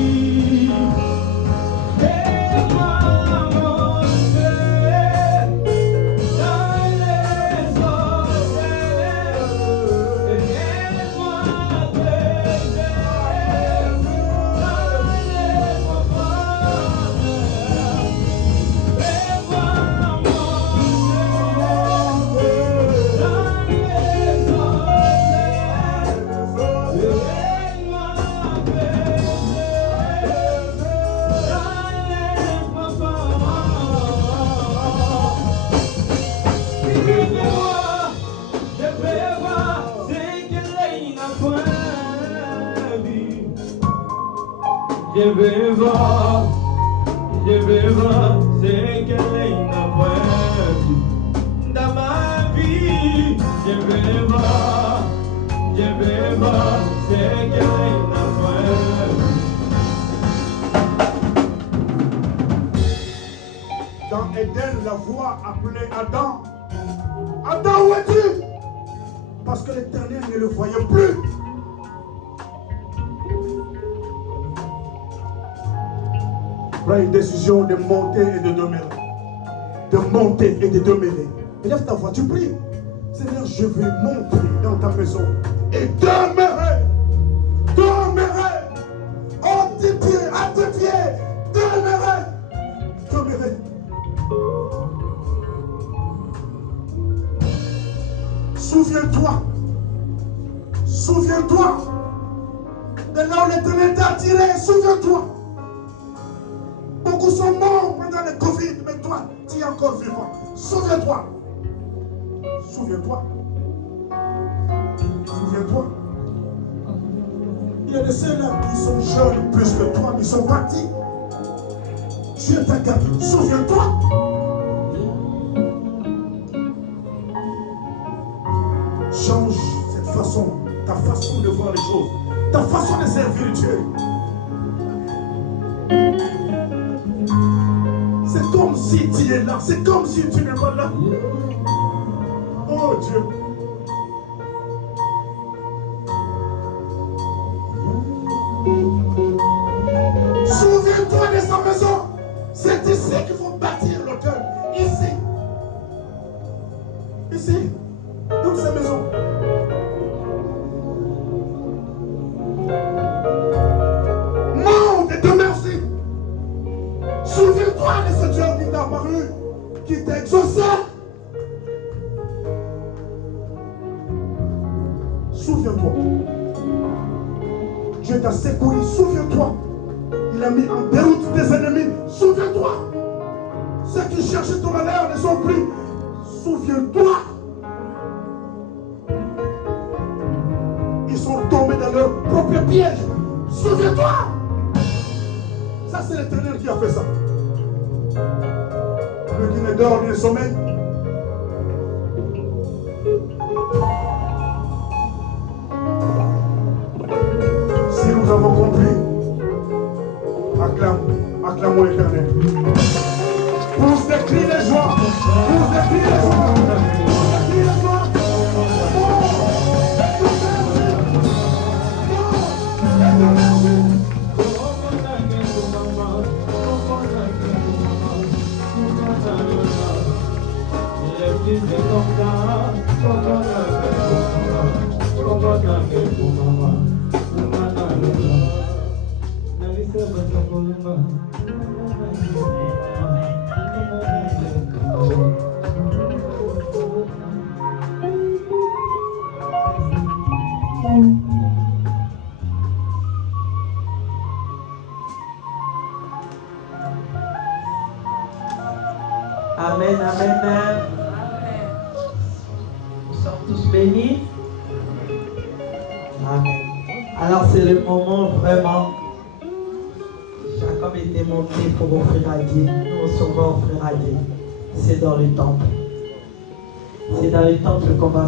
vais voir ce qu'elle n'a pas vu dans ma vie. Je vais voir ce qu'elle n'a pas vu. Dans Éden, la voix appelait Adam. Adam, où es-tu? Parce que l'Éternel ne le voyait plus. Prends une décision de monter et de demeurer. De monter et de demeurer. Élève ta voix, tu pries. Seigneur, je veux monter dans ta maison et demeurer. Demeurer. À tes pieds, demeurer. Demeurer. Souviens-toi de là où l'Éternel t'a attiré. Souviens-toi. Beaucoup sont morts pendant le Covid, mais toi, tu es encore vivant. Souviens-toi. Souviens-toi. Il y a des ceux-là qui sont jeunes plus que toi, mais ils sont partis. Dieu t'a gardé. Souviens-toi. Change cette façon, ta façon de voir les choses, ta façon de servir Dieu. C'est comme si tu es là, c'est comme si tu n'es pas là. Oh Dieu. Souviens-toi de sa maison. C'est ici qu'il faut bâtir l'autel. Ici. Dans sa maison. Monte et demeure ici. Souviens-toi de ce Dieu qui t'a apparu, qui t'a exaucé. Souviens-toi. Dieu t'a secouru. Souviens-toi. Il a mis en déroute tes ennemis. Souviens-toi. Ceux qui cherchaient ton malheur ne sont plus. Souviens-toi. Ils sont tombés dans leur propre piège. Souviens-toi. Ça, c'est l'Éternel qui a fait ça. Lui qui ne dort ni ne sommeille. Si nous avons compris, acclamons l'Éternel. Pousse des cris de joie. Pousse des cris de joie. Amen, amen, amen. Nous sommes tous bénis. Amen. Alors c'est le moment vraiment. Jacob était monté pour offrir à Dieu. Nous aussi on va offrir à Dieu. C'est dans le temple. C'est dans le temple qu'on va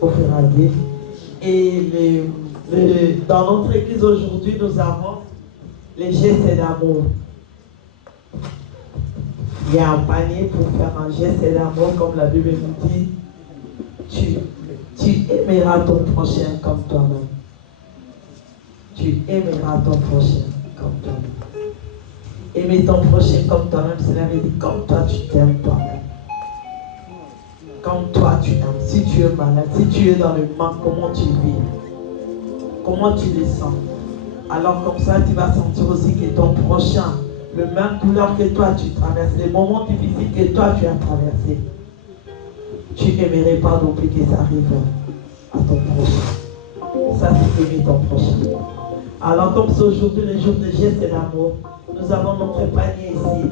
offrir à Dieu. Et dans notre église aujourd'hui, nous avons les gestes d'amour. Il y a un panier pour faire un geste d'amour, comme la Bible nous dit. Tu aimeras ton prochain comme toi-même. Tu aimeras ton prochain comme toi-même. Aimer ton prochain comme toi-même, cela veut dire comme toi tu t'aimes toi-même. Comme toi tu t'aimes. Si tu es malade, si tu es dans le manque, comment tu vis? Comment tu le sens? Alors comme ça, tu vas sentir aussi que ton prochain, le même douleur que toi tu traverses, les moments difficiles que toi tu as traversés, tu n'aimerais pas non plus que ça arrive à ton prochain. Ça, c'est aimer ton prochain. Alors comme c'est aujourd'hui le jour de geste et d'amour, nous avons notre panier ici.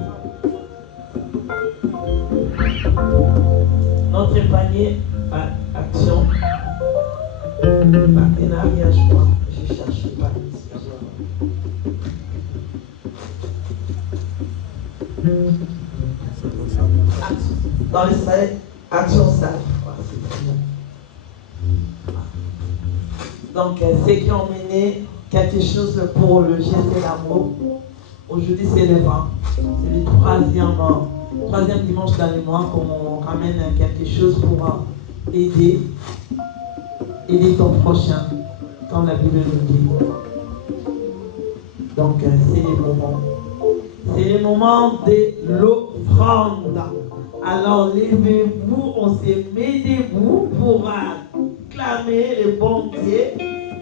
Notre panier action, partenariat, je crois. Je cherche pas. Dans l'espace, action sage. Donc, ceux qui ont mené quelque chose pour le geste de l'amour, aujourd'hui c'est le vent. C'est le troisième dimanche dans le mois qu'on ramène quelque chose pour aider ton prochain, comme la Bible le dit. Donc, c'est le moment. C'est le moment de l'offrande. Alors, levez-vous, on se met debout pour clamer le bon Dieu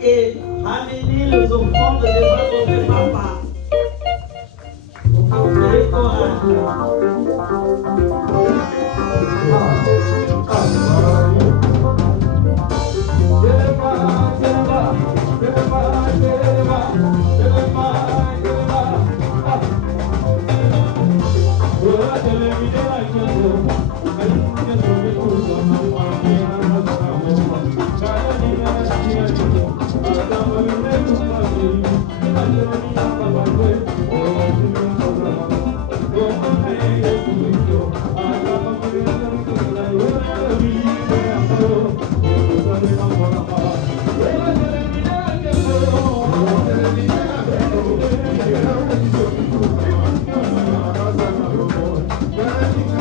et ramener les offrandes devant notre papa. Soyez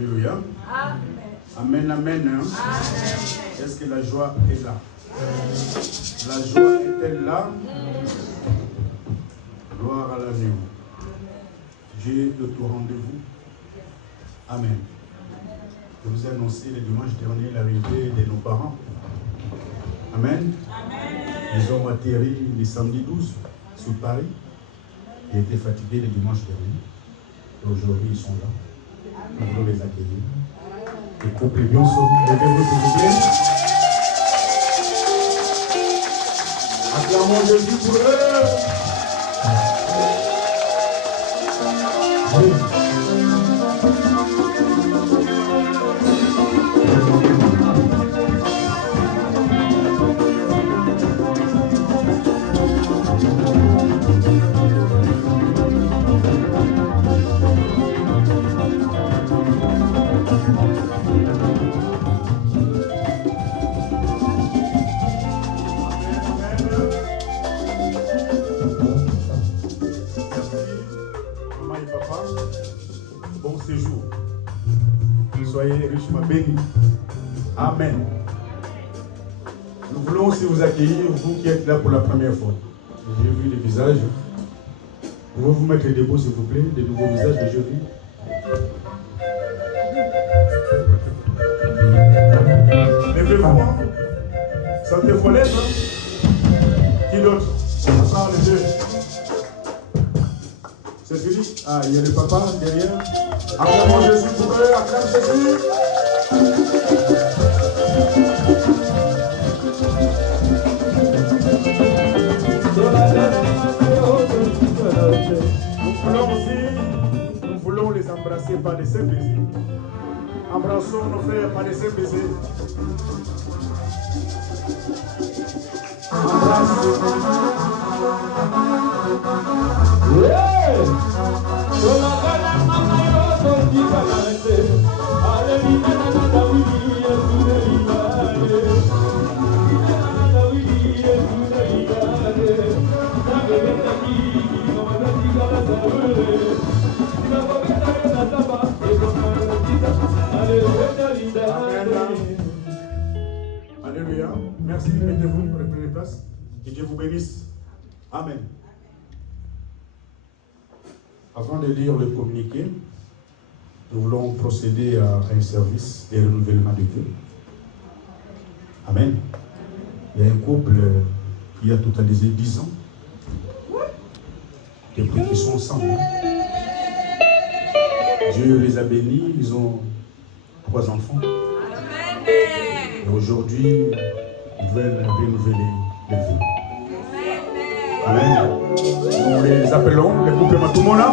Alléluia. Amen, amen. Amen. Est-ce que la joie est là? La joie est-elle là? Gloire à l'agneau. Dieu est de tout rendez-vous. Amen. Je vous ai annoncé le dimanche dernier l'arrivée de nos parents. Amen. Ils ont atterri le samedi 12 sur Paris. Ils étaient fatigués le dimanche dernier. Aujourd'hui, ils sont là. Nous voulons les accueillir. Les couples bien sont. Levez-vous s'il vous plaît. Acclamons Jésus pour eux. Oui. Soyez richement bénis. Amen. Nous voulons aussi vous accueillir, vous qui êtes là pour la première fois. J'ai vu les visages. Pouvez vous mettre debout, s'il vous plaît, des nouveaux visages que j'ai vus. Levez-vous. Hein? Sentez-vous l'aise. Hein? Qui d'autre? Ah, les deux. C'est fini? Ah, il y a le papa derrière. Acclamons Jésus pour eux, acclame Jésus. Nous voulons les embrasser par des saints baisers. Embrassons nos frères par des saints baisers. Embrassez. Alléluia. Merci, mettez-vous, prenez place. Que Dieu vous bénisse. Amen. Avant de lire le communiqué, nous voulons procéder à un service de renouvellement de Dieu. Amen. Il y a un couple qui a totalisé 10 ans depuis qu'ils sont ensemble. Dieu les a bénis, ils ont 3 enfants. Et aujourd'hui, ils veulent renouveler les vies. Amen. Nous les appelons, les couples Matumona.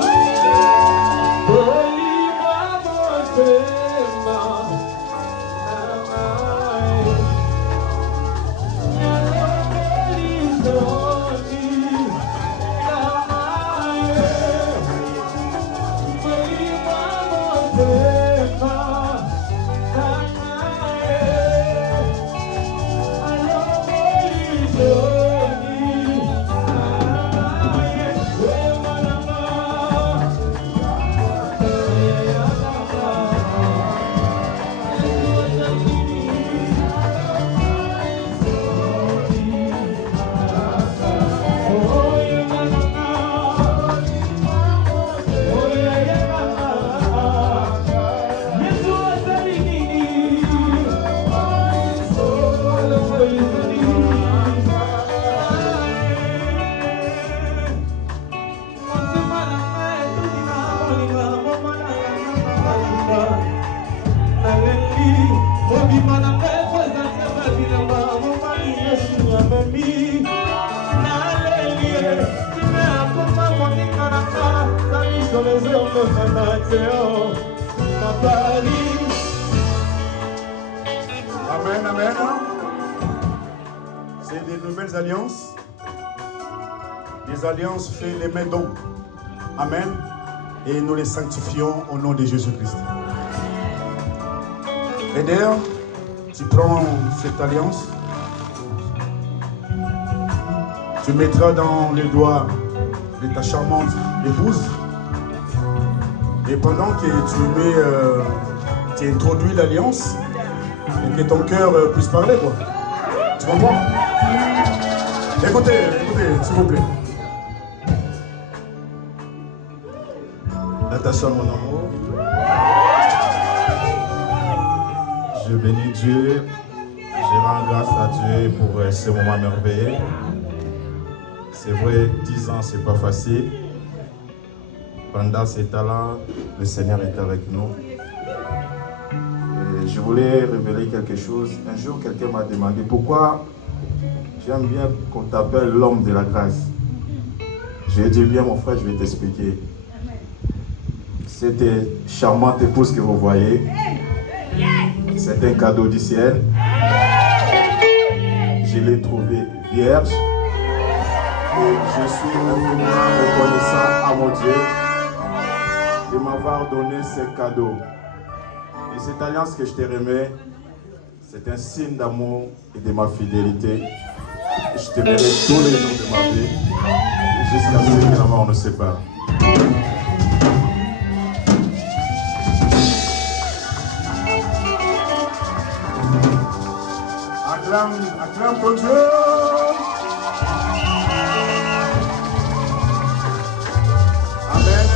Amen, amen. C'est des nouvelles alliances. Des alliances faites les mains d'hommes. Amen. Et nous les sanctifions au nom de Jésus-Christ. Et d'ailleurs, tu prends cette alliance, tu mettras dans les doigts de ta charmante épouse. Et pendant que tu mets tu introduis l'alliance et que ton cœur puisse parler, quoi. Tu comprends? Écoutez, s'il vous plaît. Natacha, mon amour, je bénis Dieu, je rends grâce à Dieu pour ce moment merveilleux. C'est vrai, 10 ans, c'est pas facile. Pendant ces temps-là, le Seigneur est avec nous. Et je voulais révéler quelque chose. Un jour, quelqu'un m'a demandé pourquoi j'aime bien qu'on t'appelle l'homme de la grâce. Je lui ai dit, bien mon frère, je vais t'expliquer. Cette charmante épouse que vous voyez, c'est un cadeau du ciel. Je l'ai trouvée vierge. Et je suis infiniment reconnaissant à mon Dieu de m'avoir donné ce cadeau. Et cette alliance que je te remets, c'est un signe d'amour et de ma fidélité. Je t'aimerai tous les jours de ma vie, jusqu'à ce que la mort nous sépare. Acclame ton Dieu. Amen.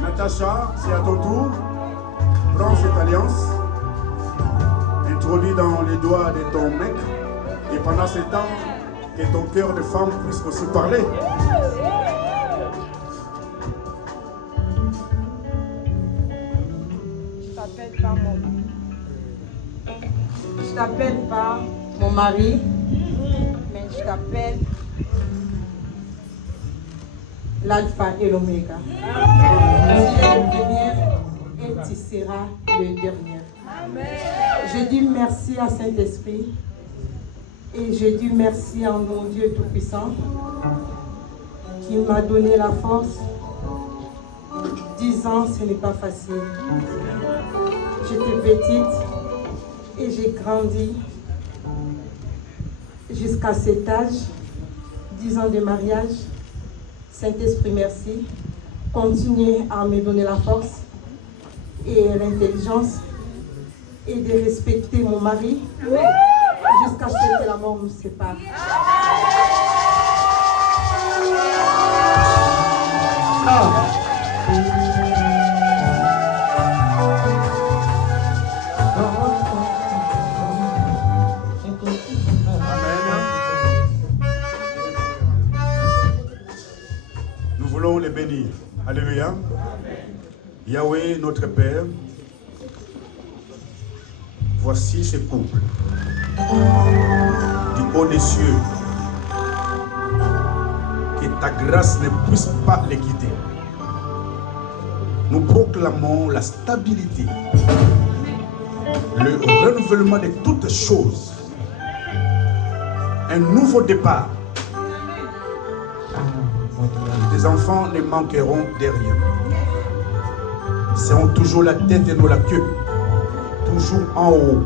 Natacha, c'est à ton tour. Prends cette alliance, introduis dans les doigts de ton mec, et pendant ce temps, que ton cœur de femme puisse aussi parler. Je t'appelle pas mon mari, mais je t'appelle l'alpha et l'oméga. Tu es le premier et tu seras le dernier. Je dis merci à Saint-Esprit et je dis merci à mon Dieu Tout-Puissant qui m'a donné la force. 10 ans, ce n'est pas facile. J'étais petite et j'ai grandi jusqu'à cet âge, 10 ans de mariage. Saint-Esprit, merci. Continuez à me donner la force et l'intelligence et de respecter mon mari jusqu'à ce que la mort nous sépare. Les bénir. Alléluia. Yahweh, notre Père, voici ce couple du haut des cieux. Que ta grâce ne puisse pas les quitter. Nous proclamons la stabilité, le renouvellement de toutes choses, un nouveau départ. Les enfants ne manqueront de rien. Ils seront toujours la tête et non la queue. Toujours en haut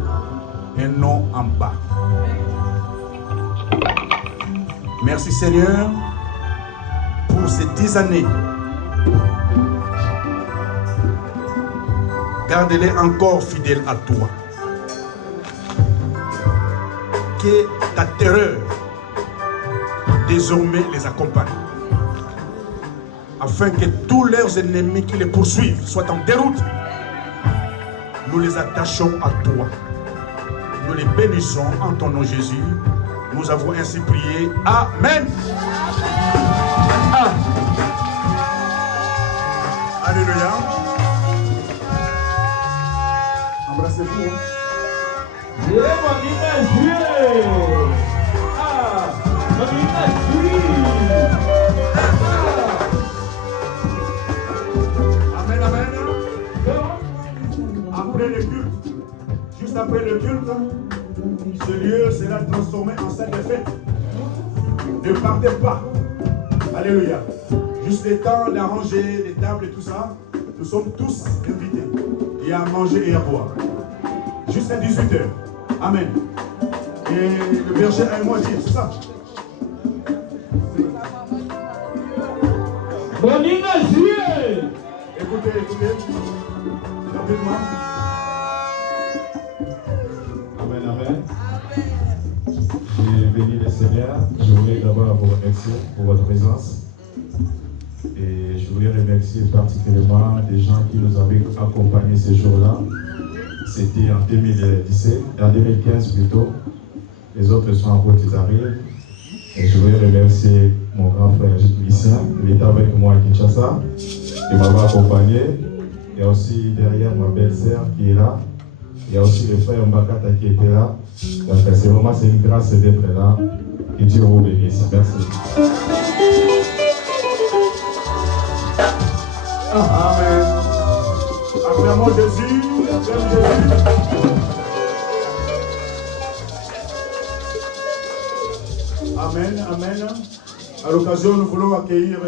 et non en bas. Merci Seigneur pour ces 10 années. Garde-les encore fidèles à toi. Que ta terreur désormais les accompagne. Afin que tous leurs ennemis qui les poursuivent soient en déroute. Nous les attachons à toi. Nous les bénissons en ton nom Jésus. Nous avons ainsi prié. Amen. Ah. Alléluia. Embrassez-vous. Après le culte, juste après le culte, ce lieu sera transformé en salle de fête. Ne partez pas. Alléluia. Juste le temps d'arranger les tables et tout ça, nous sommes tous invités. Il y a à manger et à boire. Jusqu'à 18h. Amen. Et le berger a un mot à dire, c'est ça? Bonina Juillet. Écoutez. rapidement. Amen, amen. J'ai béni le Seigneur. Je voulais d'abord vous remercier pour votre présence. Et je voulais remercier particulièrement des gens qui nous avaient accompagnés ce jour-là. C'était en 2015 plutôt. Les autres sont en route, ils arrivent. Et je voulais remercier mon grand frère Lucien, il était avec moi à Kinshasa, qui m'avait accompagné. Il y a aussi derrière ma belle-sœur qui est là. Il y a aussi le frère Mbakata qui était là. Donc c'est vraiment une grâce d'être là. Que Dieu vous bénisse. Merci. Amen. Acclamons Jésus. Acclame Jésus. Amen, amen. À l'occasion, nous voulons accueillir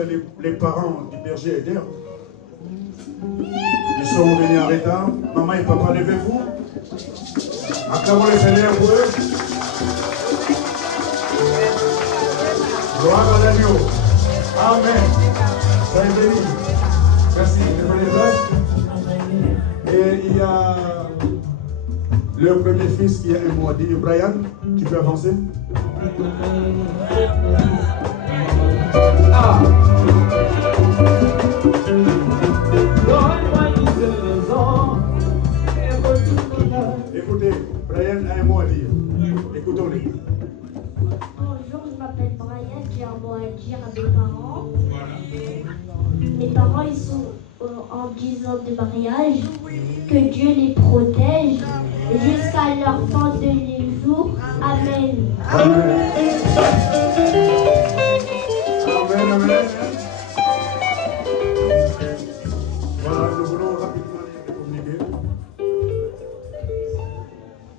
les parents du berger Eder. Ils sont venus en retard. Maman et papa, levez-vous. Acclamons le Seigneur pour eux. Gloire à l'agneau. Amen. Soyez bénis. Merci. Prenez place. Et il y a le premier fils qui a un mot à dire. Brian, tu peux avancer? Ah. Écoutez, Brian a un mot à dire. Écoutons-les. Bonjour, je m'appelle Brian, j'ai un mot à dire à mes parents. Mes parents, ils sont en 10 ans de mariage. Que Dieu les protège jusqu'à leur fin de jour. Amen. Amen. Amen, amen. Voilà, nous voulons rapidement lire le communiqué.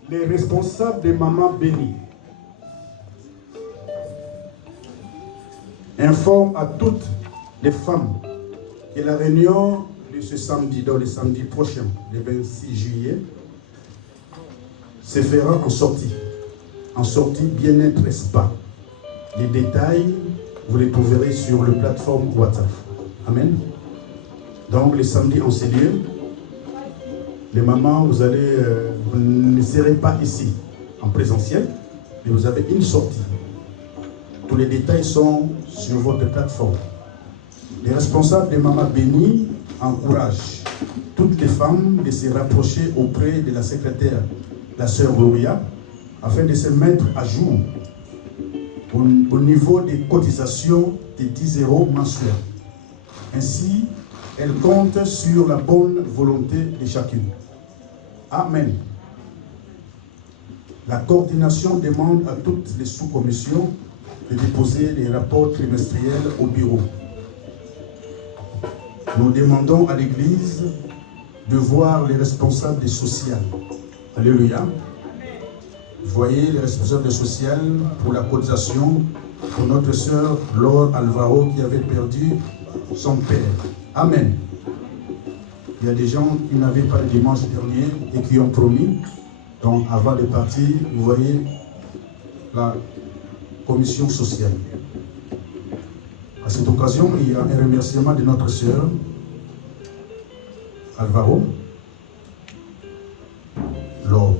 Les responsables des mamans bénies informent à toutes les femmes que la réunion de ce samedi, dans le samedi prochain, le 26 juillet, se fera en sortie bien-être spa. Les détails, vous les trouverez sur la plateforme WhatsApp. Amen. Donc, les samedis en ces lieux, les mamans, vous ne serez pas ici en présentiel, mais vous avez une sortie. Tous les détails sont sur votre plateforme. Les responsables des mamans bénies encouragent toutes les femmes de se rapprocher auprès de la secrétaire, la sœur Gloria, afin de se mettre à jour au niveau des cotisations de 10 € mensuels. Ainsi, elle compte sur la bonne volonté de chacune. Amen. La coordination demande à toutes les sous-commissions de déposer les rapports trimestriels au bureau. Nous demandons à l'Église de voir les responsables des sociales. Alléluia. Voyez les responsables des sociales pour la cotisation pour notre sœur Laure Alvaro qui avait perdu son père. Amen. Il y a des gens qui n'avaient pas le dimanche dernier et qui ont promis. Donc avant de partir, vous voyez la commission sociale. À cette occasion, il y a un remerciement de notre sœur Alvaro. Laure.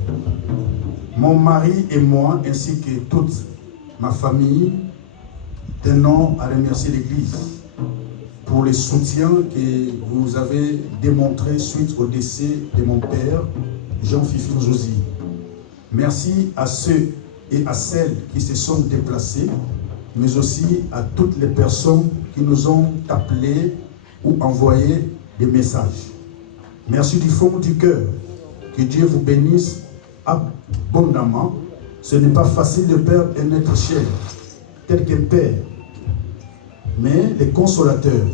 Mon mari et moi, ainsi que toute ma famille, tenons à remercier l'Église pour le soutien que vous avez démontré suite au décès de mon père, Jean-Fifi Josie. Merci à ceux et à celles qui se sont déplacés, mais aussi à toutes les personnes qui nous ont appelés ou envoyé des messages. Merci du fond du cœur. Que Dieu vous bénisse abondamment. Ce n'est pas facile de perdre un être cher, tel qu'un père. Mais les consolateurs,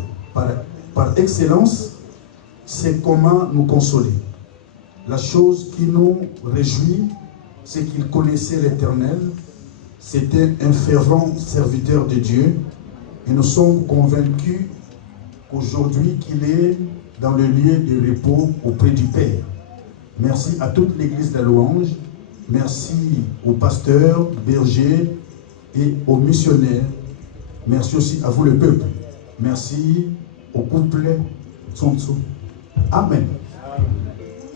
par excellence, c'est comment nous consoler. La chose qui nous réjouit, c'est qu'il connaissait l'Éternel. C'était un fervent serviteur de Dieu. Et nous sommes convaincus qu'aujourd'hui qu'il est dans le lieu de repos auprès du Père. Merci à toute l'Église de la Louange. Merci aux pasteurs, bergers et aux missionnaires. Merci aussi à vous le peuple. Merci au couple Tsonso. Amen.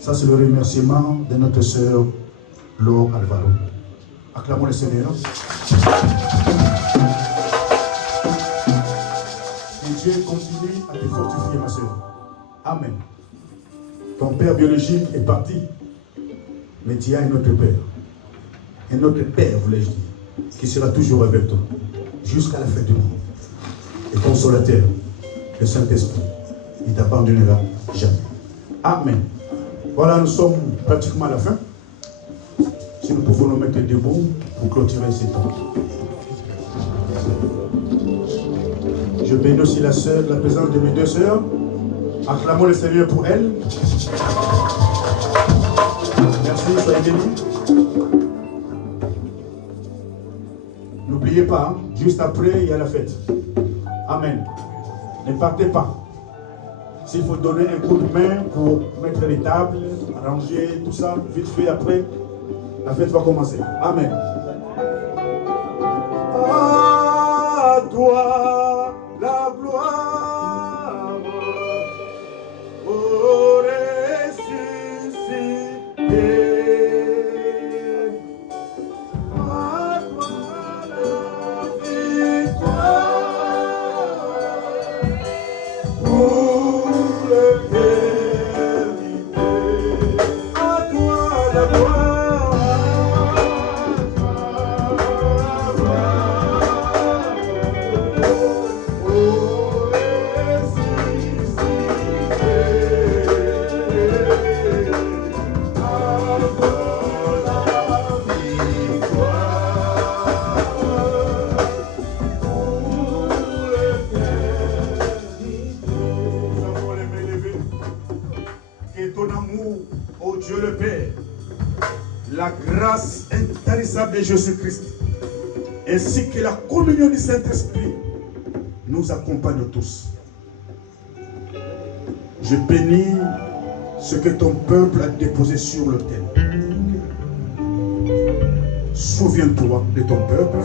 Ça, c'est le remerciement de notre sœur Laure Alvaro. Acclamons le Seigneur. Et Dieu continue à te fortifier, ma sœur. Amen. Ton père biologique est parti, mais tu as un autre père. Un autre père, voulais-je dire, qui sera toujours avec toi, jusqu'à la fin du monde. Et consolateur, le Saint-Esprit, il ne t'abandonnera jamais. Amen. Voilà, nous sommes pratiquement à la fin. Si nous pouvons nous mettre debout pour clôturer ces temps. Je bénis aussi la sœur, la présence de mes deux sœurs. Acclamons le Seigneur pour elles. Merci, soyez bénis. N'oubliez pas, hein, juste après, il y a la fête. Amen. Ne partez pas. S'il faut donner un coup de main pour mettre les tables, arranger tout ça, vite fait après, la fête va commencer. Amen. À toi la gloire, ô ressuscité. À toi la victoire, pour l'éternité. À toi la gloire. Dieu le Père, la grâce intarissable de Jésus-Christ, ainsi que la communion du Saint-Esprit, nous accompagnent tous. Je bénis ce que ton peuple a déposé sur l'autel. Souviens-toi de ton peuple,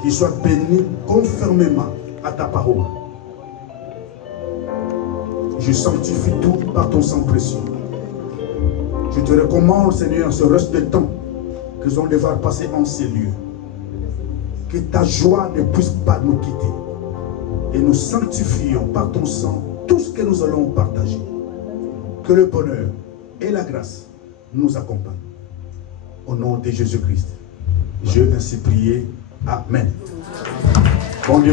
qu'il soit béni conformément à ta parole. Je sanctifie tout par ton sang précieux. Je te recommande, Seigneur, ce reste de temps que nous allons devoir passer en ces lieux. Que ta joie ne puisse pas nous quitter. Et nous sanctifions par ton sang tout ce que nous allons partager. Que le bonheur et la grâce nous accompagnent. Au nom de Jésus-Christ, je ainsi prié. Amen. Bon Dieu.